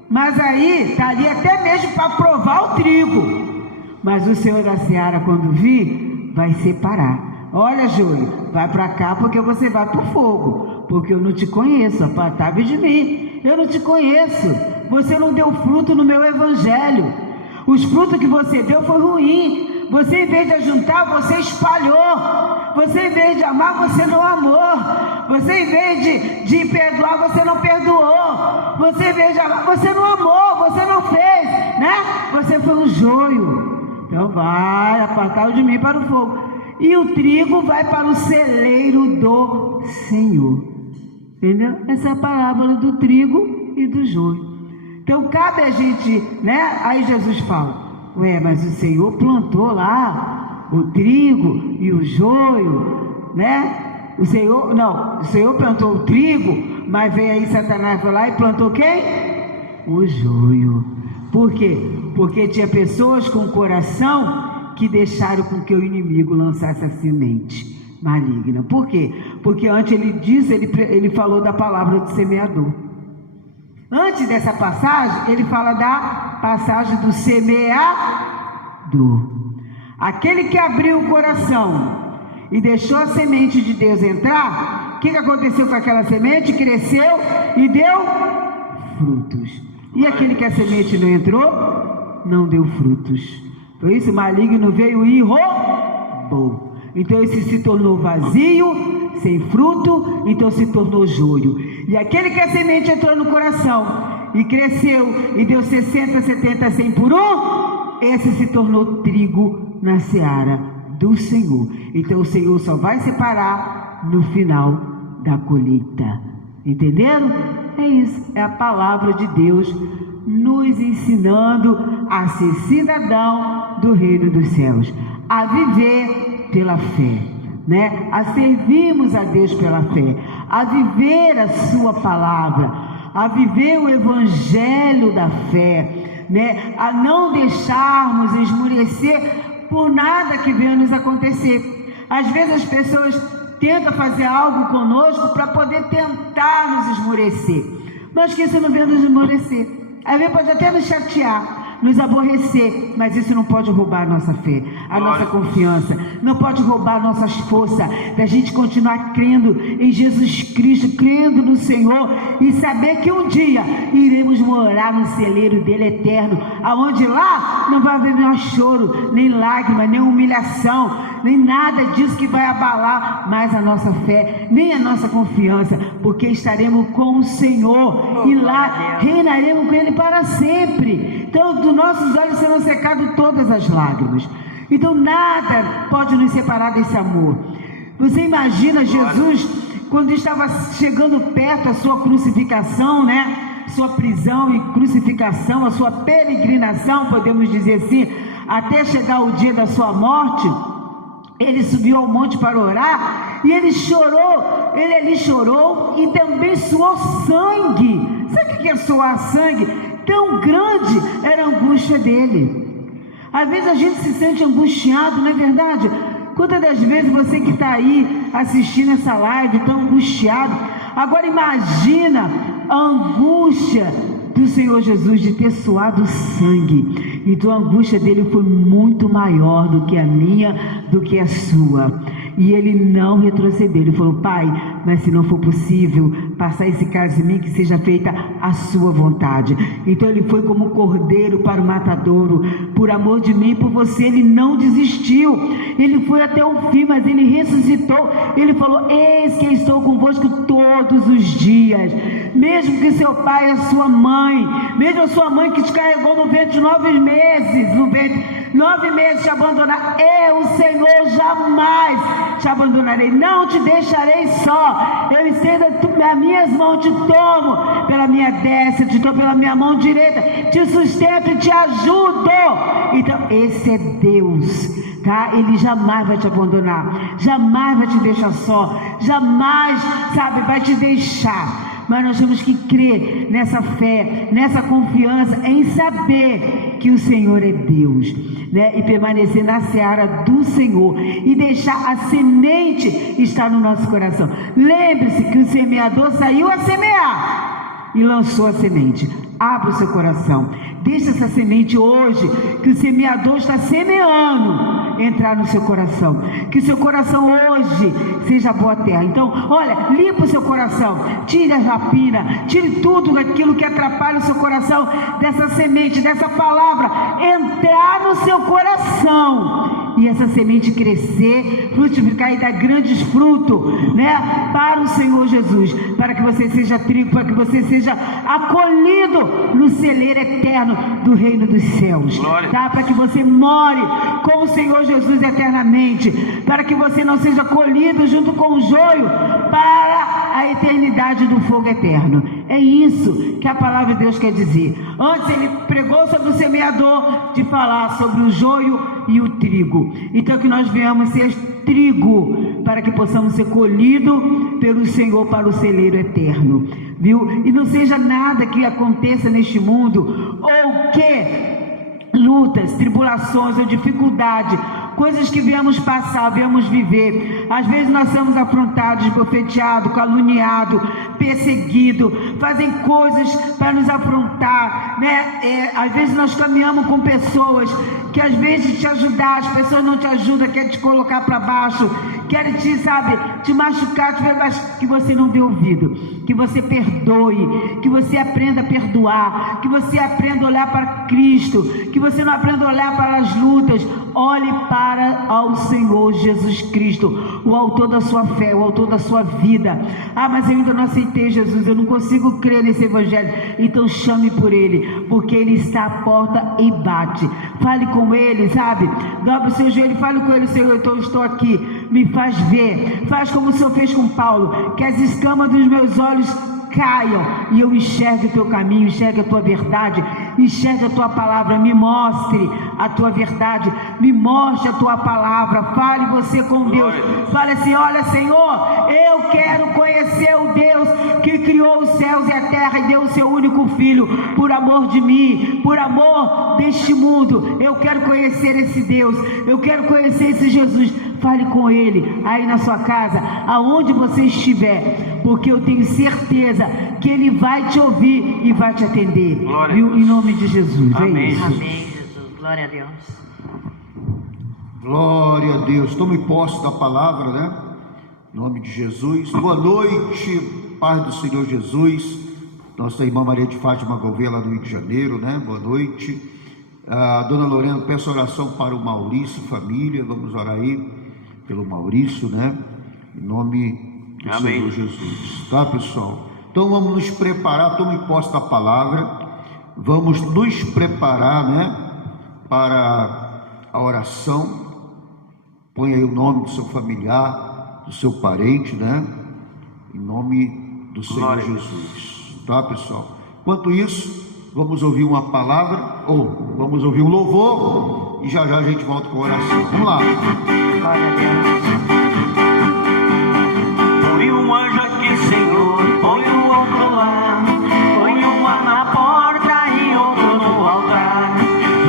Mas aí, está ali até mesmo para provar o trigo. Mas o Senhor da seara, quando vir, vai separar. Olha, joio, vai para cá porque você vai para o fogo, porque eu não te conheço, apartai-vos de mim, eu não te conheço, você não deu fruto no meu Evangelho, os frutos que você deu foi ruim, você em vez de ajuntar, você espalhou, você em vez de amar, você não amou, você em vez de perdoar, você não perdoou, você em vez de amar, você não amou, você não fez, né? Você foi um joio. Então vai, apartai-vos de mim para o fogo. E o trigo vai para o celeiro do Senhor. Entendeu? Essa é a parábola do trigo e do joio. Então cabe a gente, né? Aí Jesus fala: ué, mas o Senhor plantou lá o trigo e o joio, né? O Senhor plantou o trigo, mas veio aí Satanás foi lá e plantou quem? O joio. Por quê? Porque tinha pessoas com coração que deixaram com que o inimigo lançasse a semente maligna. Por quê? Porque antes ele falou da palavra do semeador. Antes dessa passagem, ele fala da passagem do semeador. Aquele que abriu o coração e deixou a semente de Deus entrar, o que aconteceu com aquela semente? Cresceu e deu frutos. E aquele que a semente não entrou, não deu frutos. Por isso o maligno veio e roubou. Então esse se tornou vazio, sem fruto, então se tornou joio. E aquele que a semente entrou no coração e cresceu e deu 60, 70, 100 por um, esse se tornou trigo na seara do Senhor. Então o Senhor só vai separar no final da colheita. Entenderam? É isso, é a palavra de Deus nos ensinando a ser cidadão do reino dos céus, a viver pela fé, né? A servirmos a Deus pela fé, a viver a sua palavra, a viver o evangelho da fé, né? A não deixarmos esmorecer por nada que venha nos acontecer. Às vezes as pessoas tentam fazer algo conosco para poder tentar nos esmorecer, mas que isso não venha nos esmorecer. Às vezes pode até nos chatear, nos aborrecer, mas isso não pode roubar a nossa fé, a nossa confiança, não pode roubar nossas forças, da gente continuar crendo em Jesus Cristo, crendo no Senhor e saber que um dia iremos morar no celeiro dele eterno, aonde lá não vai haver mais choro, nem lágrima, nem humilhação, nem nada disso que vai abalar mais a nossa fé, nem a nossa confiança, porque estaremos com o Senhor e lá reinaremos com ele para sempre. Então, dos nossos olhos serão secadas todas as lágrimas. Então, nada pode nos separar desse amor. Você imagina Jesus, quando estava chegando perto da sua crucificação, né? Sua prisão e crucificação, a sua peregrinação, podemos dizer assim, até chegar o dia da sua morte, ele subiu ao monte para orar e ele ali chorou e também suou sangue. Sabe o que é suar sangue? Tão grande era a angústia dele. Às vezes a gente se sente angustiado, não é verdade? Quantas das vezes você que está aí assistindo essa live tão angustiado? Agora imagina a angústia do Senhor Jesus de ter suado sangue. Então a angústia dele foi muito maior do que a minha, do que a sua. E ele não retrocedeu. Ele falou: Pai, mas se não for possível passar esse cálice em mim, que seja feita a sua vontade. Então ele foi como cordeiro para o matadouro. Por amor de mim, por você, ele não desistiu. Ele foi até o fim, mas ele ressuscitou. Ele falou: eis que estou convosco todos os dias. Mesmo que seu pai e a sua mãe, mesmo a sua mãe que te carregou no ventre 9 meses, 9 meses te abandonar, eu, Senhor, jamais te abandonarei, não te deixarei só. Eu estendo as minhas mãos, te tomo pela minha destra, te tomo pela minha mão direita, te sustento e te ajudo. Então esse é Deus, tá? Ele jamais vai te abandonar, jamais vai te deixar só, jamais, vai te deixar. Mas nós temos que crer nessa fé, nessa confiança, em saber que o Senhor é Deus, né? E permanecer na seara do Senhor e deixar a semente estar no nosso coração. Lembre-se que o semeador saiu a semear e lançou a semente. Abra o seu coração, deixa essa semente hoje, que o semeador está semeando, entrar no seu coração, que o seu coração hoje seja boa terra. Então, olha, limpa o seu coração, tire a rapina, tire tudo aquilo que atrapalha o seu coração, dessa semente, dessa palavra, entrar no seu coração, e essa semente crescer, frutificar e dar grandes frutos, né, para o Senhor Jesus, para que você seja trigo, para que você seja acolhido no celeiro eterno do reino dos céus, tá? Para que você more com o Senhor Jesus eternamente, para que você não seja colhido junto com o joio para a eternidade do fogo eterno. É isso que a palavra de Deus quer dizer. Antes ele pregou sobre o semeador, de falar sobre o joio e o trigo. Então que nós venhamos ser trigo, para que possamos ser colhidos pelo Senhor para o celeiro eterno, viu? E não seja nada que aconteça neste mundo, ou que lutas, tribulações ou dificuldade, coisas que viemos passar, viemos viver. Às vezes nós somos afrontados, bofeteados, caluniados, perseguidos, fazem coisas para nos afrontar, né? Às vezes nós caminhamos com pessoas que às vezes te ajudar, as pessoas não te ajudam, querem te colocar para baixo, querem te machucar, mas que você não dê ouvido, que você perdoe, que você aprenda a perdoar, que você aprenda a olhar para Cristo, que você não aprenda a olhar para as lutas. Olhe para ao Senhor Jesus Cristo, o autor da sua fé, o autor da sua vida. Ah, mas eu ainda não aceitei Jesus, eu não consigo crer nesse evangelho. Então chame por ele, porque ele está à porta e bate. Fale com ele, sabe? Dobre o seu joelho e fale com ele: Senhor, então eu estou aqui, me faz ver. Faz como o Senhor fez com Paulo, que as escamas dos meus olhos caiam e eu enxergue o teu caminho, enxergue a tua verdade, enxergue a tua palavra, me mostre a tua verdade, me mostre a tua palavra. Fale você com Deus, fale assim: olha, Senhor, eu quero conhecer o Deus que criou os céus e a terra e deu o seu único filho por amor de mim, por amor deste mundo. Eu quero conhecer esse Deus, eu quero conhecer esse Jesus. Fale com Ele aí na sua casa, aonde você estiver, porque eu tenho certeza que Ele vai te ouvir e vai te atender. Viu? Em nome de Jesus. Amém. É isso. Amém, Jesus. Glória a Deus. Glória a Deus. Tome posse da palavra, né? Em nome de Jesus. Boa noite, paz do Senhor Jesus. Nossa irmã Maria de Fátima Gouveia, lá do Rio de Janeiro, né? Boa noite. Dona Lorena, peço oração para o Maurício e família. Vamos orar aí pelo Maurício, né? Em nome do Senhor Jesus. Tá, pessoal? Então vamos nos preparar. Tome posse da palavra. Vamos nos preparar, né? Para a oração. Põe aí o nome do seu familiar, do seu parente, né? Em nome do Senhor Jesus. Tá, pessoal? Enquanto isso, vamos ouvir uma palavra, ou vamos ouvir um louvor, e já já a gente volta com a oração. Vamos lá. Glória a Deus. Põe um anjo aqui, Senhor, põe o outro lá. Põe uma na porta e outro no altar.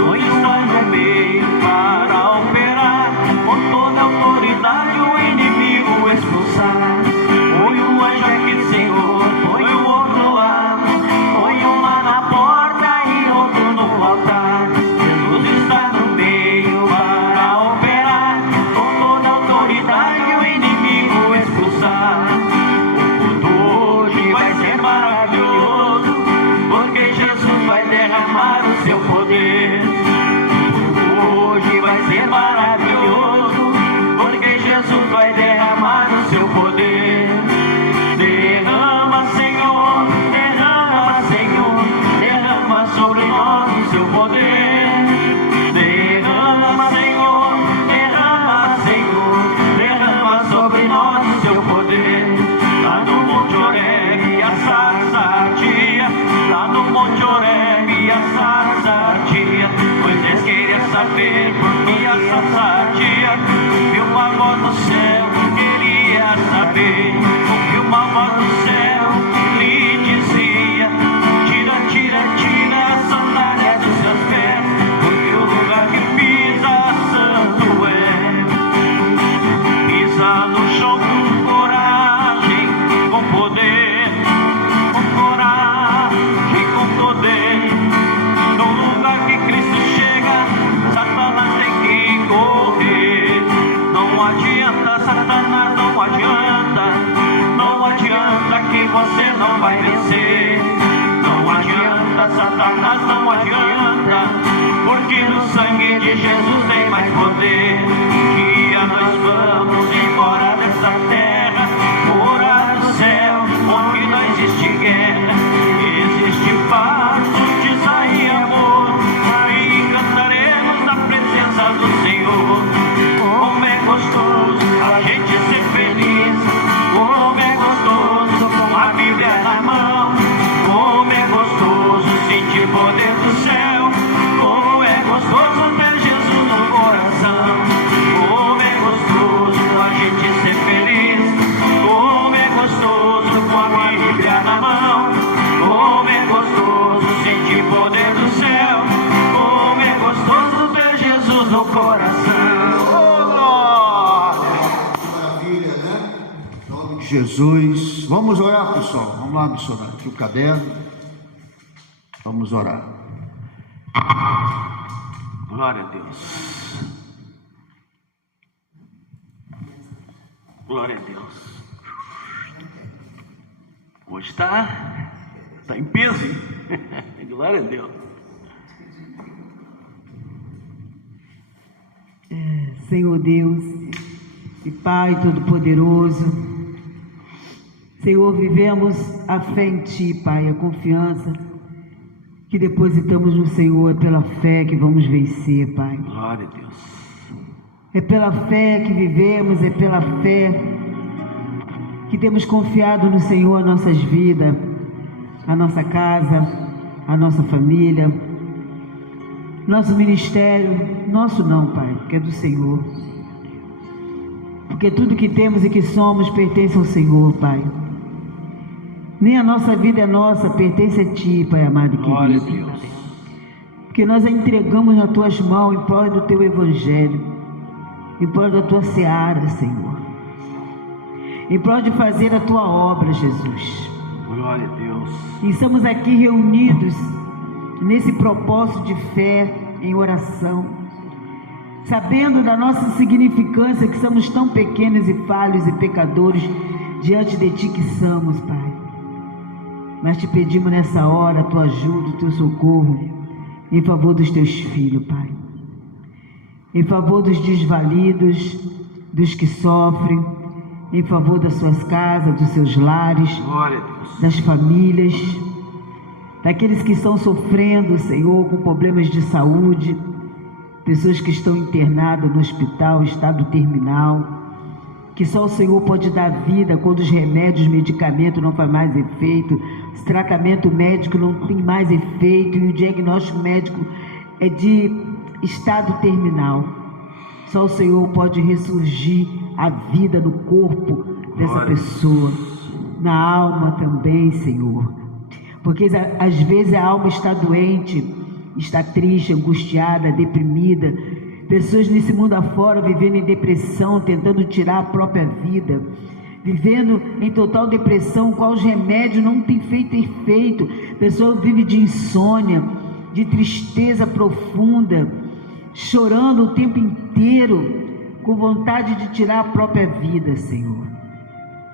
Põe um anjo no meio para operar, com toda a autoridade o inimigo expulsar. Põe um anjo aqui, Senhor, põe o outro lá. Põe uma na porta e outro no altar. Jesus está no meio para operar, com toda a autoridade o inimigo expulsar. O culto hoje vai ser maravilhoso, porque Jesus vai derramar o seu poder. O culto hoje vai ser maravilhoso, porque Jesus vai derramar o seu poder. Derrama, Senhor, derrama, Senhor, derrama sobre nós o seu poder. Derrama, Senhor, derrama, Senhor, derrama sobre nós o seu poder. Lá no Monte Horebe a sarça ardia, lá no Monte Horebe a sarça ardia. Moisés queria saber por que a sarça ardia. Viu uma voz no céu, queria saber. Ouviu uma voz no céu que lhe dizia: tira, tira, tira a sandália dos seus pés, porque o lugar que pisa santo é. Pisa no chão com coragem, com poder, com coragem, com poder. No lugar que Cristo chega, Satanás tem que correr. Não adianta, Satanás, não adianta. Não adianta que você não vai vencer. Não adianta, Satanás, não adianta, porque no sangue de Jesus tem mais poder. Dia nós vamos embora dessa terra, morar no céu, onde não existe guerra, existe paz, justiça e amor. Aí cantaremos na presença do Senhor. Como é gostoso a gente ser feliz, como é gostoso com a Bíblia na mão, como é gostoso sentir o poder do céu, como é gostoso ter Jesus no coração, como é gostoso a gente ser feliz, como é gostoso com a Bíblia na mão, como é gostoso sentir o poder do céu, como é gostoso ter Jesus no coração. Maravilha, né? Em nome de Jesus. Vamos orar, pessoal. Vamos lá, missionário. Aqui o caderno. Vamos orar. Glória a Deus. Glória a Deus. Hoje está em peso, hein? Glória a Deus. Senhor Deus e Pai Todo-Poderoso, Senhor, vivemos a fé em Ti, Pai, a confiança que depositamos no Senhor. É pela fé que vamos vencer, Pai. Glória a Deus. É pela fé que vivemos, é pela fé que temos confiado no Senhor as nossas vidas, a nossa casa, a nossa família, nosso ministério, nosso não, Pai, que é do Senhor. Porque tudo que temos e que somos pertence ao Senhor, Pai. Nem a nossa vida é nossa, pertence a Ti, Pai amado e Glória a querido. Deus. Porque nós a entregamos nas Tuas mãos em prol do Teu Evangelho, em prol da Tua seara, Senhor, em prol de fazer a Tua obra, Jesus. Glória a Deus. E estamos aqui reunidos nesse propósito de fé em oração, sabendo da nossa insignificância, que somos tão pequenos e falhos e pecadores diante de Ti que somos, Pai. Mas Te pedimos nessa hora a Tua ajuda, o Teu socorro em favor dos Teus filhos, Pai, em favor dos desvalidos, dos que sofrem, em favor das suas casas, dos seus lares, Glória a Deus. das famílias, daqueles que estão sofrendo, Senhor, com problemas de saúde, pessoas que estão internadas no hospital, estado terminal, que só o Senhor pode dar vida quando os remédios, medicamentos não fazem mais efeito, o tratamento médico não tem mais efeito e o diagnóstico médico é de estado terminal. Só o Senhor pode ressurgir a vida no corpo dessa pessoa, na alma também, Senhor. Porque às vezes a alma está doente, está triste, angustiada, deprimida. Pessoas nesse mundo afora vivendo em depressão, tentando tirar a própria vida, vivendo em total depressão, qual os remédios não têm feito efeito. Pessoa vive de insônia, de tristeza profunda, chorando o tempo inteiro, com vontade de tirar a própria vida, Senhor.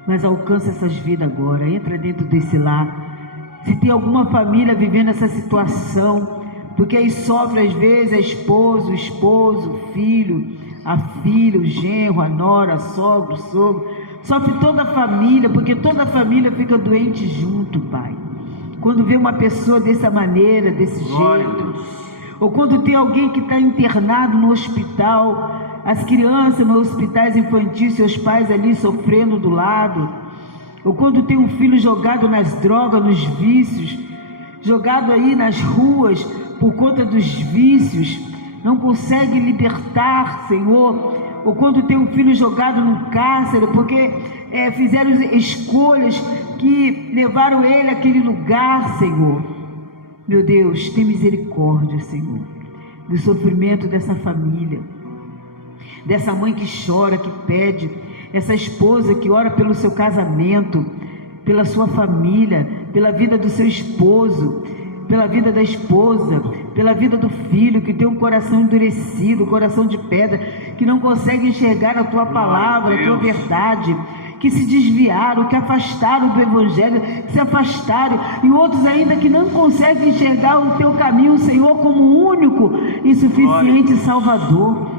Mas alcança essas vidas agora, entra dentro desse lar. Se tem alguma família vivendo essa situação, porque aí sofre às vezes a esposo, o esposo, o filho, a filha, o genro, a nora, sogra, o sogro, sofre toda a família, porque toda a família fica doente junto, Pai. Quando vê uma pessoa dessa maneira, desse jeito, ou quando tem alguém que está internado no hospital, as crianças nos hospitais infantis, seus pais ali sofrendo do lado, ou quando tem um filho jogado nas drogas, nos vícios, jogado aí nas ruas por conta dos vícios, não consegue libertar, Senhor, ou quando tem um filho jogado no cárcere, porque fizeram escolhas que levaram ele àquele lugar, Senhor. Meu Deus, tem misericórdia, Senhor, do sofrimento dessa família, dessa mãe que chora, que pede, essa esposa que ora pelo seu casamento, pela sua família, pela vida do seu esposo, pela vida da esposa, pela vida do filho que tem um coração endurecido, um coração de pedra, que não consegue enxergar a Tua palavra, a Tua verdade, que se desviaram, que afastaram do Evangelho, que se afastaram, e outros ainda que não conseguem enxergar o Teu caminho, Senhor, como único e suficiente Salvador.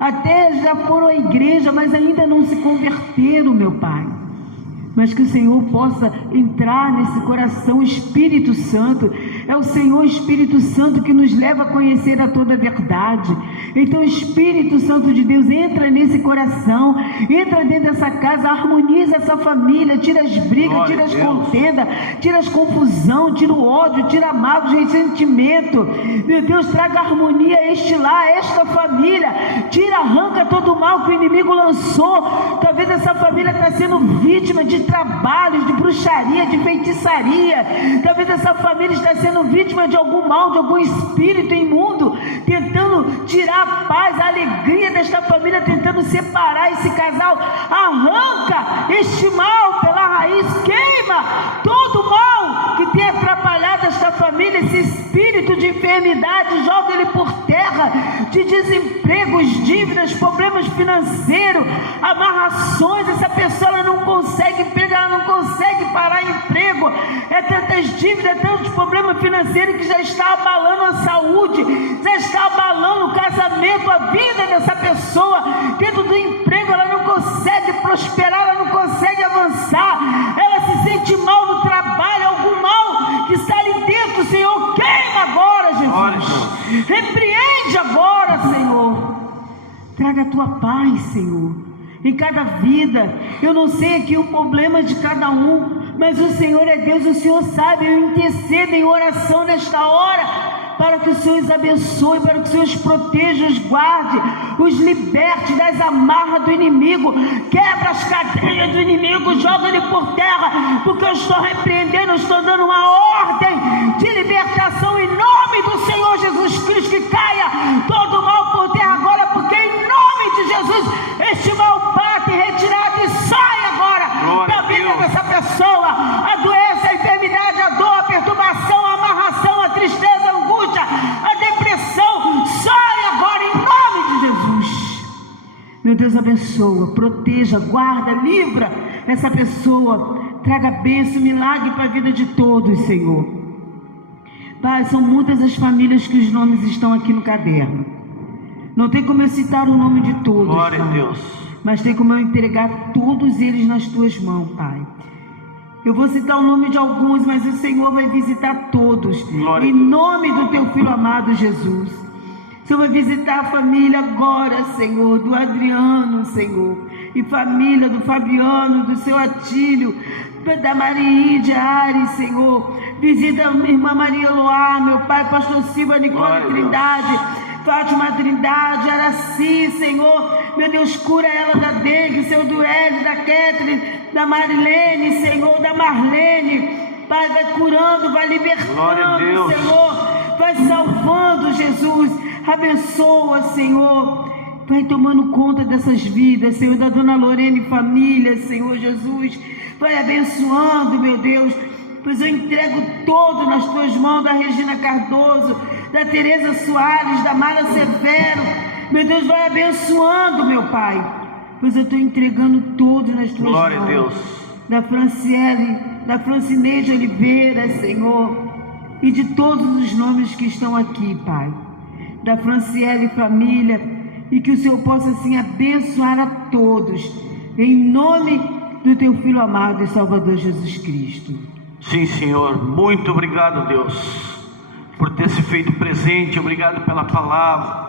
Até já foram à igreja, mas ainda não se converteram, meu Pai. Mas que o Senhor possa entrar nesse coração, Espírito Santo. É o Senhor Espírito Santo que nos leva a conhecer a toda a verdade. Então, Espírito Santo de Deus, entra nesse coração, entra dentro dessa casa, harmoniza essa família, tira as brigas, tira as contendas, tira as confusão, tira o ódio, tira a mágoa, o ressentimento. Meu Deus, traga harmonia a este lar, a esta família. Tira, arranca todo o mal que o inimigo lançou. Talvez essa família está sendo vítima de trabalhos, de bruxaria, de feitiçaria. Talvez essa família está sendo vítima de algum mal, de algum espírito imundo, tentando tirar a paz, a alegria desta família, tentando separar esse casal. Arranca este mal pela raiz, queima todo o mal que tem atrapalhado esta família, esse espírito de enfermidade, joga ele por terra, de desempregos, dívidas, problemas financeiros, amarrações. Essa pessoa ela não consegue empregar, ela não consegue parar emprego, é tantas dívidas, é tantos problemas financeiros que já está abalando a saúde, já está abalando o casamento, a vida dessa pessoa. Dentro do emprego ela não consegue prosperar, ela não consegue avançar, ela se sente mal no trabalho, algum mal que está ali dentro. Senhor, queima agora, Jesus, repreende agora, Senhor, traga a Tua paz, Senhor, em cada vida. Eu não sei aqui o problema de cada um, mas o Senhor é Deus, o Senhor sabe. Eu intercedo em oração nesta hora, para que o Senhor os abençoe, para que o Senhor os proteja, os guarde, os liberte das amarras do inimigo, quebra as cadeias do inimigo, joga ele por terra, porque eu estou repreendendo, eu estou dando uma ordem de libertação em nome do Senhor Jesus Cristo, que caia todo mal por terra agora, porque em nome de Jesus este mal bate retirado e sai agora da vida dessa pessoa. A doença, a enfermidade, a dor, a perturbação, a amarração, a tristeza, a angústia, a depressão, sai agora em nome de Jesus. Meu Deus, abençoa, proteja, guarda, livra essa pessoa, traga bênção, milagre para a vida de todos, Senhor. Pai, são muitas as famílias que os nomes estão aqui no caderno. Não tem como eu citar o nome de todos, Glória a Pai, Deus. mas tem como eu entregar todos eles nas tuas mãos, Pai. Eu vou citar o nome de alguns, mas o Senhor vai visitar todos. Glória Em a Deus. nome do teu Filho amado Jesus. O Senhor vai visitar a família agora, Senhor, do Adriano, Senhor. E família do Fabiano, do seu Atílio, da Maria Ares, Senhor. Visita a irmã Maria Loá, meu pai, pastor Silva, Nicole Glória a Trindade, Fátima Trindade, Araci, Senhor. Meu Deus, cura ela da dengue, Senhor, do Hélio, da Catherine, da Marilene, Senhor, da Marlene. Pai, vai curando, vai Glória a libertando, Deus. Senhor. Vai salvando, Jesus. Abençoa, Senhor. Vai tomando conta dessas vidas, Senhor, da dona Lorena e família, Senhor Jesus. Vai abençoando, meu Deus. Pois eu entrego todo nas tuas mãos, da Regina Cardoso, da Tereza Soares, da Mara Severo. Meu Deus, vai abençoando, meu Pai. Pois eu estou entregando todo nas tuas Glória a mãos. Deus. Da Franciele, da Francineide Oliveira, Senhor. E de todos os nomes que estão aqui, Pai. Da Franciele família. E que o Senhor possa assim abençoar a todos. Em nome do teu Filho amado e Salvador Jesus Cristo. Sim, Senhor, muito obrigado, Deus, por ter se feito presente. Obrigado pela palavra.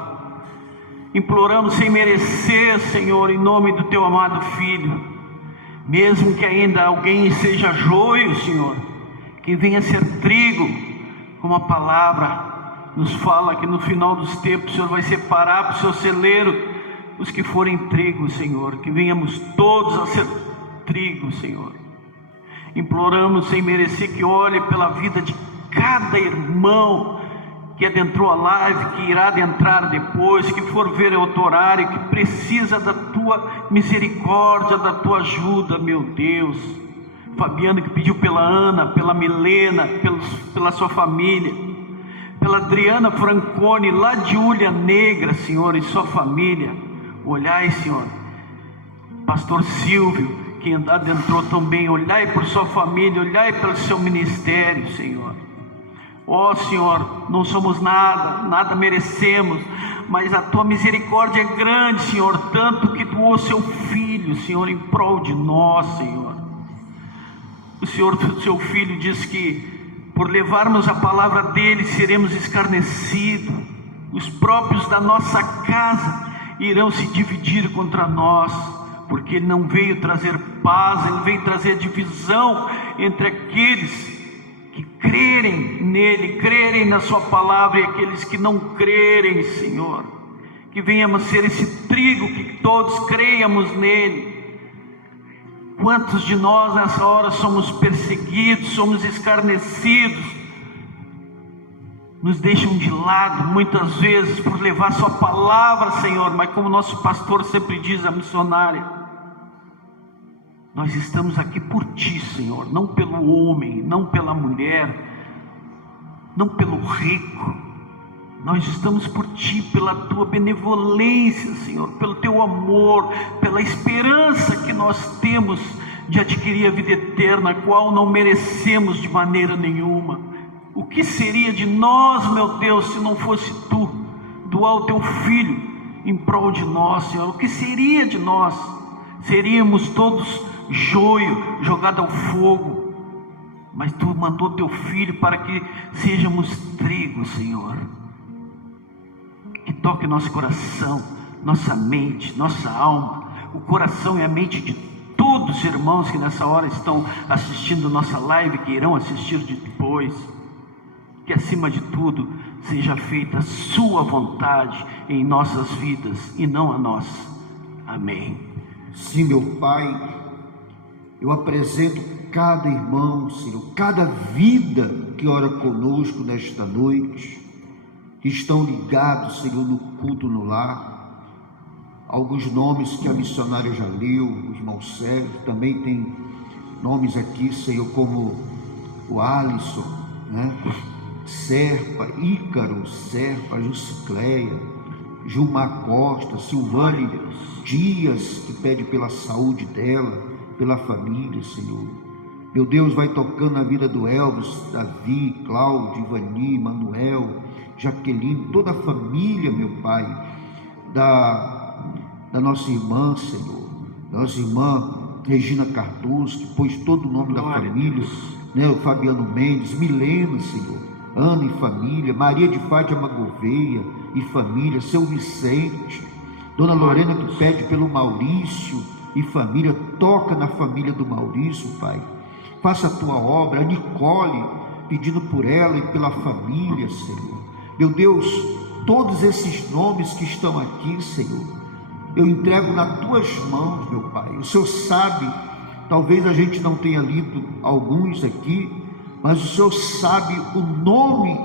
Imploramos sem merecer, Senhor, em nome do teu amado Filho, mesmo que ainda alguém seja joio, Senhor, que venha ser trigo, como a palavra nos fala que no final dos tempos o Senhor vai separar para o seu celeiro os que forem trigo, Senhor, que venhamos todos a ser trigo, Senhor. Imploramos sem merecer que olhe pela vida de cada irmão que adentrou a live, que irá adentrar depois, que for ver outro horário, que precisa da tua misericórdia, da tua ajuda, meu Deus. Fabiano que pediu pela Ana, pela Milena, pela sua família, pela Adriana Francone, lá de Ulha Negra, Senhor, e sua família. Olhai, Senhor, pastor Silvio, que adentrou também, olhai por sua família, olhai pelo seu ministério, Senhor. Ó Senhor, não somos nada merecemos, mas a tua misericórdia é grande, Senhor, tanto que doou seu Filho, Senhor, em prol de nós, Senhor. O Senhor, seu Filho, diz que por levarmos a palavra dele seremos escarnecidos, os próprios da nossa casa irão se dividir contra nós, porque ele não veio trazer paz, ele veio trazer divisão entre aqueles que crerem nele, crerem na sua palavra, e aqueles que não crerem, Senhor. Que venhamos ser esse trigo, que todos creiamos nele. Quantos de nós nessa hora somos perseguidos, somos escarnecidos, nos deixam de lado muitas vezes por levar sua palavra, Senhor, mas como nosso pastor sempre diz, a missionária, nós estamos aqui por ti, Senhor, não pelo homem, não pela mulher, não pelo rico. Nós estamos por ti, pela tua benevolência, Senhor, pelo teu amor, pela esperança que nós temos de adquirir a vida eterna, a qual não merecemos de maneira nenhuma. O que seria de nós, meu Deus, se não fosse tu doar o teu Filho em prol de nós, Senhor? O que seria de nós? Seríamos todos joio jogado ao fogo, mas tu mandou teu Filho para que sejamos trigo, Senhor. Que toque nosso coração, nossa mente, nossa alma, o coração e a mente de todos os irmãos que nessa hora estão assistindo nossa live, que irão assistir depois. Que acima de tudo seja feita a sua vontade em nossas vidas e não a nossa. Amém. Sim, meu Pai, eu apresento cada irmão, Senhor, cada vida que ora conosco nesta noite, que estão ligados, Senhor, no culto no lar. Alguns nomes que a missionária já leu, o irmão Sérgio, também tem nomes aqui, Senhor, como o Alisson, né? Serpa, Ícaro, Serpa, Juscleia, Gilmar Costa, Silvane Dias, que pede pela saúde dela, pela família, Senhor. Meu Deus, vai tocando na vida do Elvis, Davi, Cláudio, Ivani, Manuel, Jaqueline, toda a família, meu Pai, da nossa irmã, Senhor, nossa irmã Regina Cardoso, que pôs todo o nome da família, né? O Fabiano Mendes, Milena, Senhor, Ana e família, Maria de Fátima Gouveia e família, seu Vicente, Dona Lorena, que pede pelo Maurício e família. Toca na família do Maurício, Pai, faça a tua obra. A Nicole, pedindo por ela e pela família, Senhor. Meu Deus, todos esses nomes que estão aqui, Senhor, eu entrego nas tuas mãos, meu Pai. O Senhor sabe, talvez a gente não tenha lido alguns aqui, mas o Senhor sabe o nome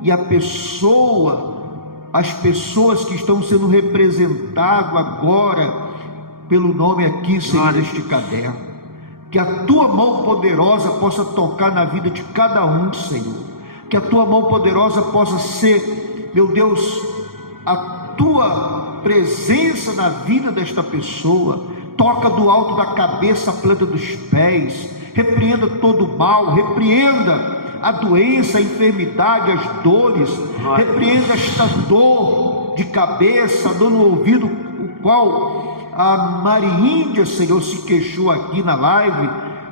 e a pessoa, as pessoas que estão sendo representadas agora pelo nome aqui, Senhor, neste caderno. Que a tua mão poderosa possa tocar na vida de cada um, Senhor. Que a tua mão poderosa possa ser, meu Deus, a tua presença na vida desta pessoa. Toca do alto da cabeça à planta dos pés. Repreenda todo o mal, repreenda a doença, a enfermidade, as dores. Repreenda esta dor de cabeça, dor no ouvido, o qual a Mariíndia, Senhor, se queixou aqui na live,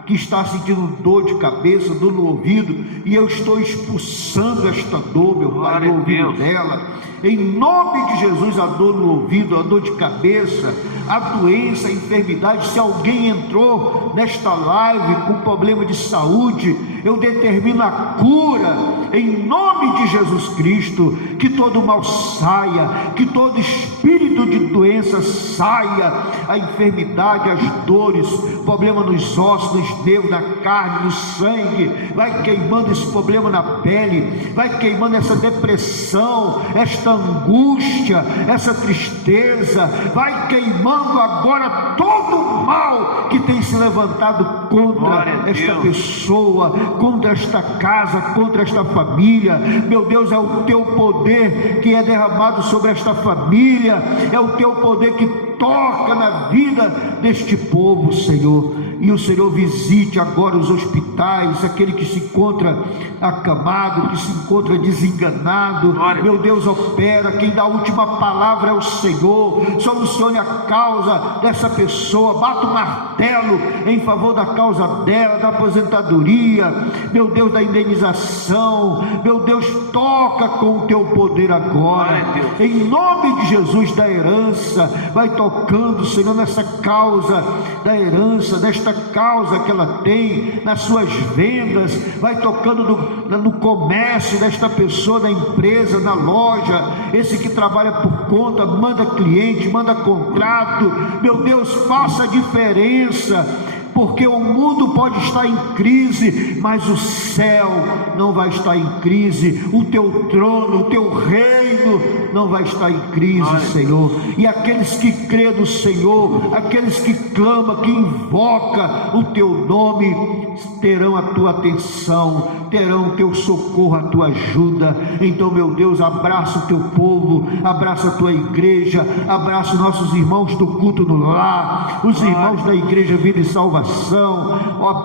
que está sentindo dor de cabeça, dor no ouvido, e eu estou expulsando esta dor, meu Pai, no ouvido dela, em nome de Jesus. A dor no ouvido, a dor de cabeça, a doença, a enfermidade. Se alguém entrou nesta live com problema de saúde, eu determino a cura em nome de Jesus Cristo. Que todo mal saia, que todo espírito de doença saia, a enfermidade, as dores, problema nos ossos, nos nervos, na carne, no sangue, vai queimando esse problema na pele, vai queimando essa depressão, esta angústia, essa tristeza, vai queimando agora todo o mal que tem se levantado contra esta pessoa, contra esta casa, contra esta família. Meu Deus, é o teu poder que é derramado sobre esta família, é o teu poder que toca na vida deste povo, Senhor. E o Senhor visite agora os hospitais, aquele que se encontra acamado, que se encontra desenganado. Meu Deus, opera. Quem dá a última palavra é o Senhor. Solucione a causa dessa pessoa, bata o martelo em favor da causa dela, da aposentadoria, meu Deus, da indenização. Meu Deus, toca com o teu poder agora, em nome de Jesus. Da herança, vai tocando, Senhor, nessa causa da herança, desta causa que ela tem, nas suas vendas, vai tocando no comércio desta pessoa, na empresa, na loja, esse que trabalha por conta, manda cliente, manda contrato. Meu Deus, faça a diferença, porque o mundo pode estar em crise, mas o céu não vai estar em crise. O teu trono, o teu reino não vai estar em crise, Senhor. E aqueles que crêem no Senhor, aqueles que clamam, que invocam o teu nome, terão a tua atenção, terão o teu socorro, a tua ajuda. Então, meu Deus, abraça o teu povo, abraça a tua igreja, abraça nossos irmãos do culto no lar, os irmãos da igreja Vida e Salvação.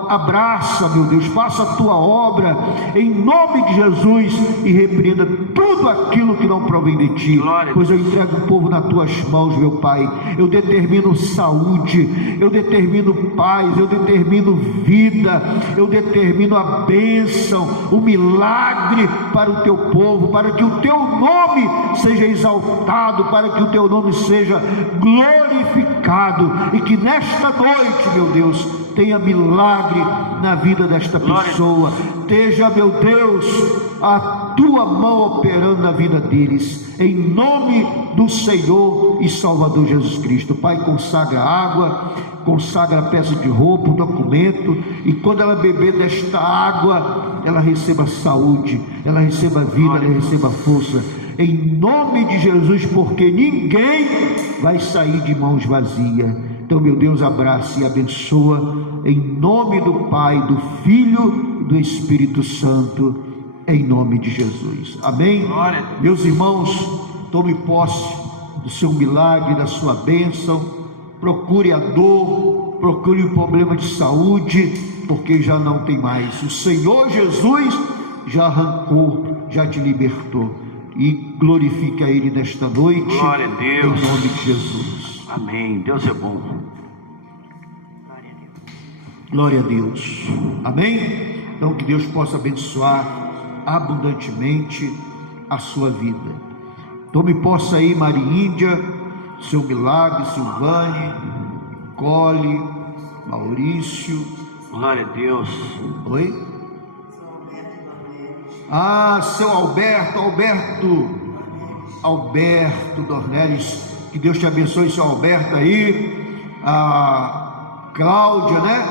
Abraça, meu Deus, faça a tua obra em nome de Jesus e repreenda tudo aquilo que não provém de ti. Pois eu entrego o povo nas tuas mãos, meu Pai. Eu determino saúde, eu determino paz, eu determino vida, eu determino a bênção, o milagre para o teu povo, para que o teu nome seja exaltado, para que o teu nome seja glorificado, e que nesta noite, meu Deus, tenha milagre na vida desta pessoa. Esteja, meu Deus, a tua mão operando na vida deles, em nome do Senhor e Salvador Jesus Cristo. Pai, consagra a água, consagra a peça de roupa, o documento, e quando ela beber desta água, ela receba saúde, ela receba vida, ela receba força, em nome de Jesus, porque ninguém vai sair de mãos vazias. Então, meu Deus, abraça e abençoa, em nome do Pai, do Filho e do Espírito Santo, em nome de Jesus. Amém? Meus irmãos, tome posse do seu milagre, da sua bênção. Procure a dor, procure o problema de saúde, porque já não tem mais. O Senhor Jesus já arrancou, já te libertou. E glorifique a Ele nesta noite. Glória a Deus. Em nome de Jesus. Amém. Deus é bom. Glória a Deus. Amém? Então que Deus possa abençoar abundantemente a sua vida. Tome posse aí, Maria Índia, seu milagre, Silvane, Nicole, Maurício. Glória a Deus. Oi? Ah, seu Alberto Dornelles, que Deus te abençoe, seu Alberto aí, a Cláudia, né?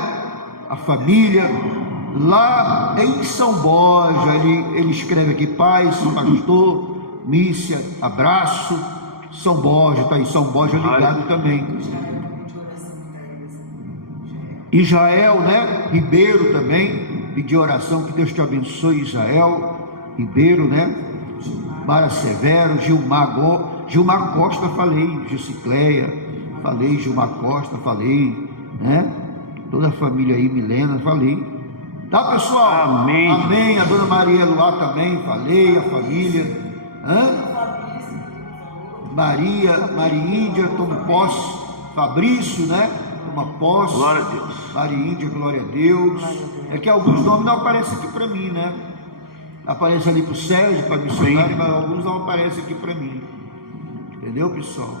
A família, lá em São Borja, ele escreve aqui, paz, pastor, Mícia, abraço, São Borja, tá aí, São Borja ligado também. Israel, né? Ribeiro também, pedir oração, que Deus te abençoe, Israel Ribeiro, né? Mara Severo, Gilmar Costa, falei, Gilcicleia, falei, Gilmar Costa, falei, né? Toda a família aí, Milena, falei. Tá, pessoal? Amém. Amém. A dona Maria Luá também, falei, a família. Maria Índia, toma posse. Fabrício, né? Toma posse. Glória a Deus. Maria Índia, glória a Deus. É que alguns nomes não aparecem aqui para mim, né? Aparece ali para o Sérgio, para missionário, mas alguns não aparecem aqui para mim. Entendeu, pessoal?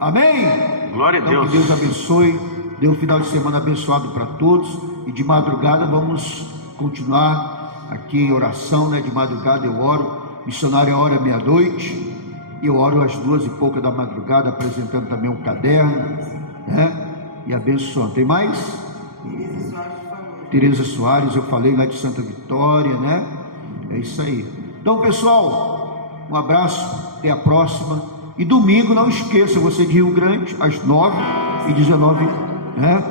Amém? Glória a Então, Deus. que Deus abençoe. Dê um final de semana abençoado para todos. E de madrugada vamos continuar aqui em oração, né? De madrugada eu oro. Missionário ora meia-noite. E eu oro às 2h pouca da madrugada, apresentando também um caderno, né? E abençoando. Tem mais? Tereza Soares, eu falei lá de Santa Vitória, né? É isso aí. Então, pessoal, um abraço, até a próxima. E domingo, não esqueça, você de Rio Grande, às 9h19, né?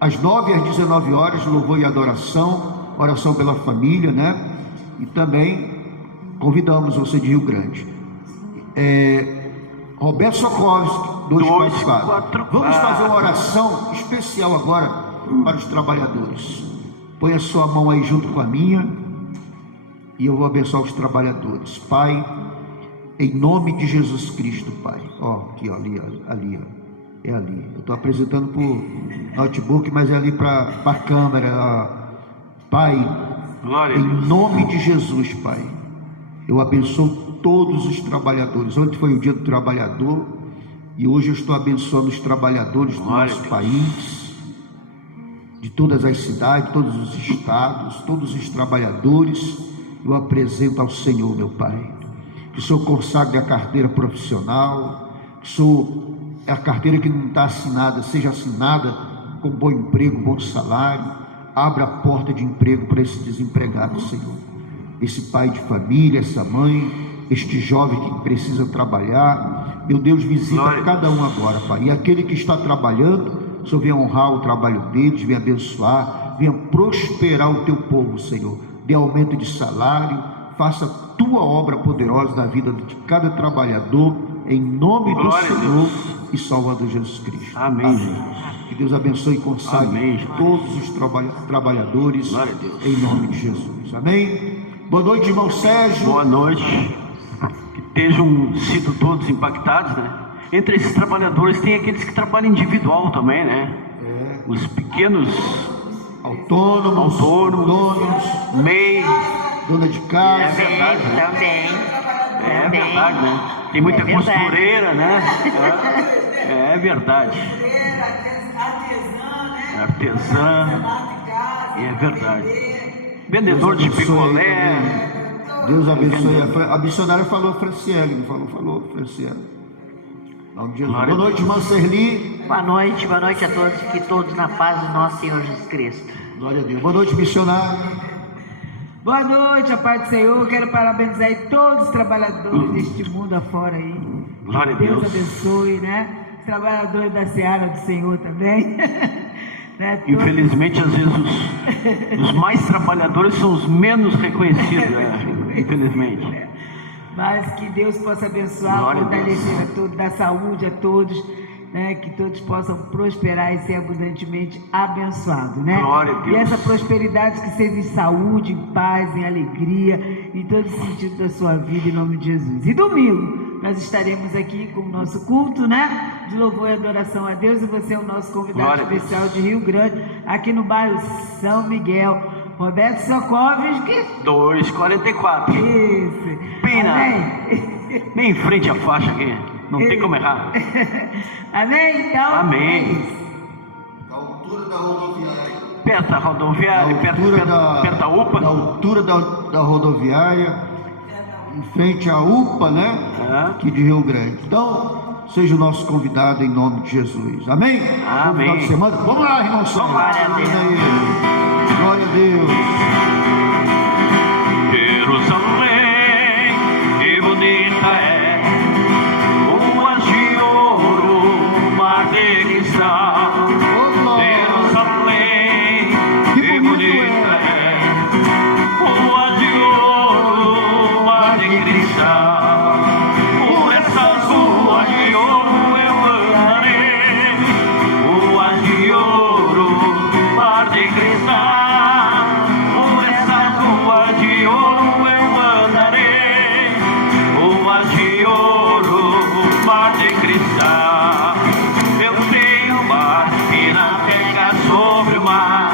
Às 9 às 19 horas, louvor e adoração, oração pela família, né? E também convidamos você de Rio Grande. Roberto Sokovski, 244. Vamos fazer uma oração especial agora para os trabalhadores. Põe a sua mão aí junto com a minha e eu vou abençoar os trabalhadores. Pai, em nome de Jesus Cristo, Pai. Ó, aqui, ó, ali, ó. É ali. Eu estou apresentando por notebook, mas é ali para a câmera. Ó. Pai, em nome de Jesus, Pai, eu abençoo todos os trabalhadores. Ontem foi o dia do trabalhador e hoje eu estou abençoando os trabalhadores do nosso país, de todas as cidades, todos os estados, todos os trabalhadores. Eu apresento ao Senhor, meu Pai, que o Senhor consagre a carteira profissional, que a carteira que não está assinada seja assinada com bom emprego, bom salário. Abra a porta de emprego para esse desempregado, Senhor, esse pai de família, essa mãe, este jovem que precisa trabalhar. Meu Deus, visita cada um agora, Pai. E aquele que está trabalhando, o Senhor venha honrar o trabalho deles, venha abençoar, venha prosperar o teu povo, Senhor. Dê aumento de salário, faça a tua obra poderosa na vida de cada trabalhador, em nome do Senhor e Salvador Jesus Cristo. Amém. Amém. Que Deus abençoe e consagre todos os trabalhadores, em nome de Jesus. Amém. Boa noite, irmão Sérgio. Boa noite. Que tenham sido todos impactados, né? Entre esses trabalhadores tem aqueles que trabalham individual também, né? Os pequenos autônomos, MEI, dona de casa. É verdade, né? Também. É Amém. verdade, né? Tem muita É verdade. costureira, né? É verdade. Artesã. É verdade. Vendedor de picolé. Deus abençoe. A missionária falou Franciele, não falou Franciele. Em nome de Jesus. Glória Boa a noite, irmã Serli. Boa noite a todos, que todos na paz do nosso Senhor Jesus Cristo. Glória a Deus. Boa noite, missionário. Boa noite, a paz do Senhor. Quero parabenizar aí todos os trabalhadores deste mundo afora aí. Glória a Deus Deus. abençoe, né? Os trabalhadores da Seara do Senhor também. Né? Todos- Infelizmente, às vezes, os mais trabalhadores são os menos reconhecidos, infelizmente. Mas que Deus possa abençoar, Glória a fortalecer a todos, dar saúde a todos, né? Que todos possam prosperar e ser abundantemente abençoados, né? Glória a Deus. E essa prosperidade que seja em saúde, em paz, em alegria, em todo o sentido da sua vida, em nome de Jesus. E domingo nós estaremos aqui com o nosso culto, né? De louvor e adoração a Deus, e você é o nosso convidado Glória a Deus. especial de Rio Grande, aqui no bairro São Miguel. Roberto Sokovski. 2,44. Isso. Pena. Amém. Bem em frente à faixa aqui. Não tem como errar. Amém? Então. Amém. é isso. Da altura da rodoviária. Perto da rodoviária, perto da UPA. Da altura da rodoviária, em frente à UPA, né? Aqui de Rio Grande. Então, seja o nosso convidado em nome de Jesus. Amém? Amém. Bom final de semana. Vamos lá, irmão Sérgio. Glória a Deus. Glória a Deus. Jerusalém, que bonita é, ruas de ouro, mar de cristal. Oh, glória. Jerusalém, Que que bonito bonita é, ruas de ouro, mar de cristal. Por essas ruas de ouro eu andarei, ruas de ouro, mar de cristal. Por essas ruas de ouro eu andarei, ruas de ouro, mar de cristal. Eu tenho um barco que navega sobre o mar,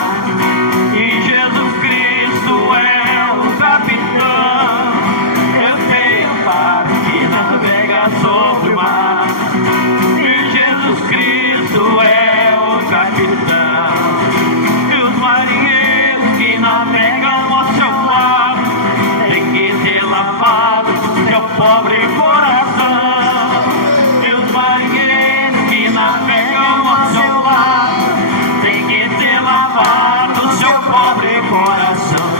e Jesus Cristo é o capitão. Eu tenho um barco que navega sobre o mar, e Jesus Cristo é o capitão. E os marinheiros que navegam ao seu lado têm que ter lavado seu pobre coração. E os marinheiros que navegam ao seu lado têm que ter lavado seu pobre coração.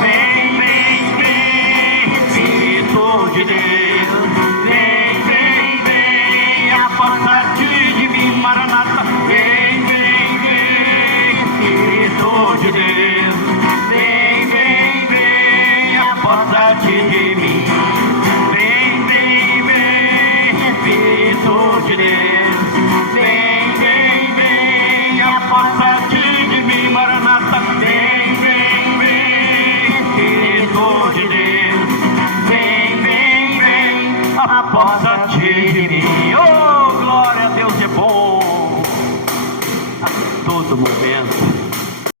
Vem, vem, vem, Espírito de Deus. Vem, vem, vem, aposta-te de mim, Maranata. Vem, vem, vem, Espírito de Deus. Vem, vem, vem, aposta-te de mim. Vem, vem, vem, Espírito de Deus. Vem, vem, vem, aposta-te de mim, Maranata. Vem, vem, vem, Espírito de Deus. Vem, vem, vem, aposta-te de mim. Oh, glória a Deus, é bom a todo momento.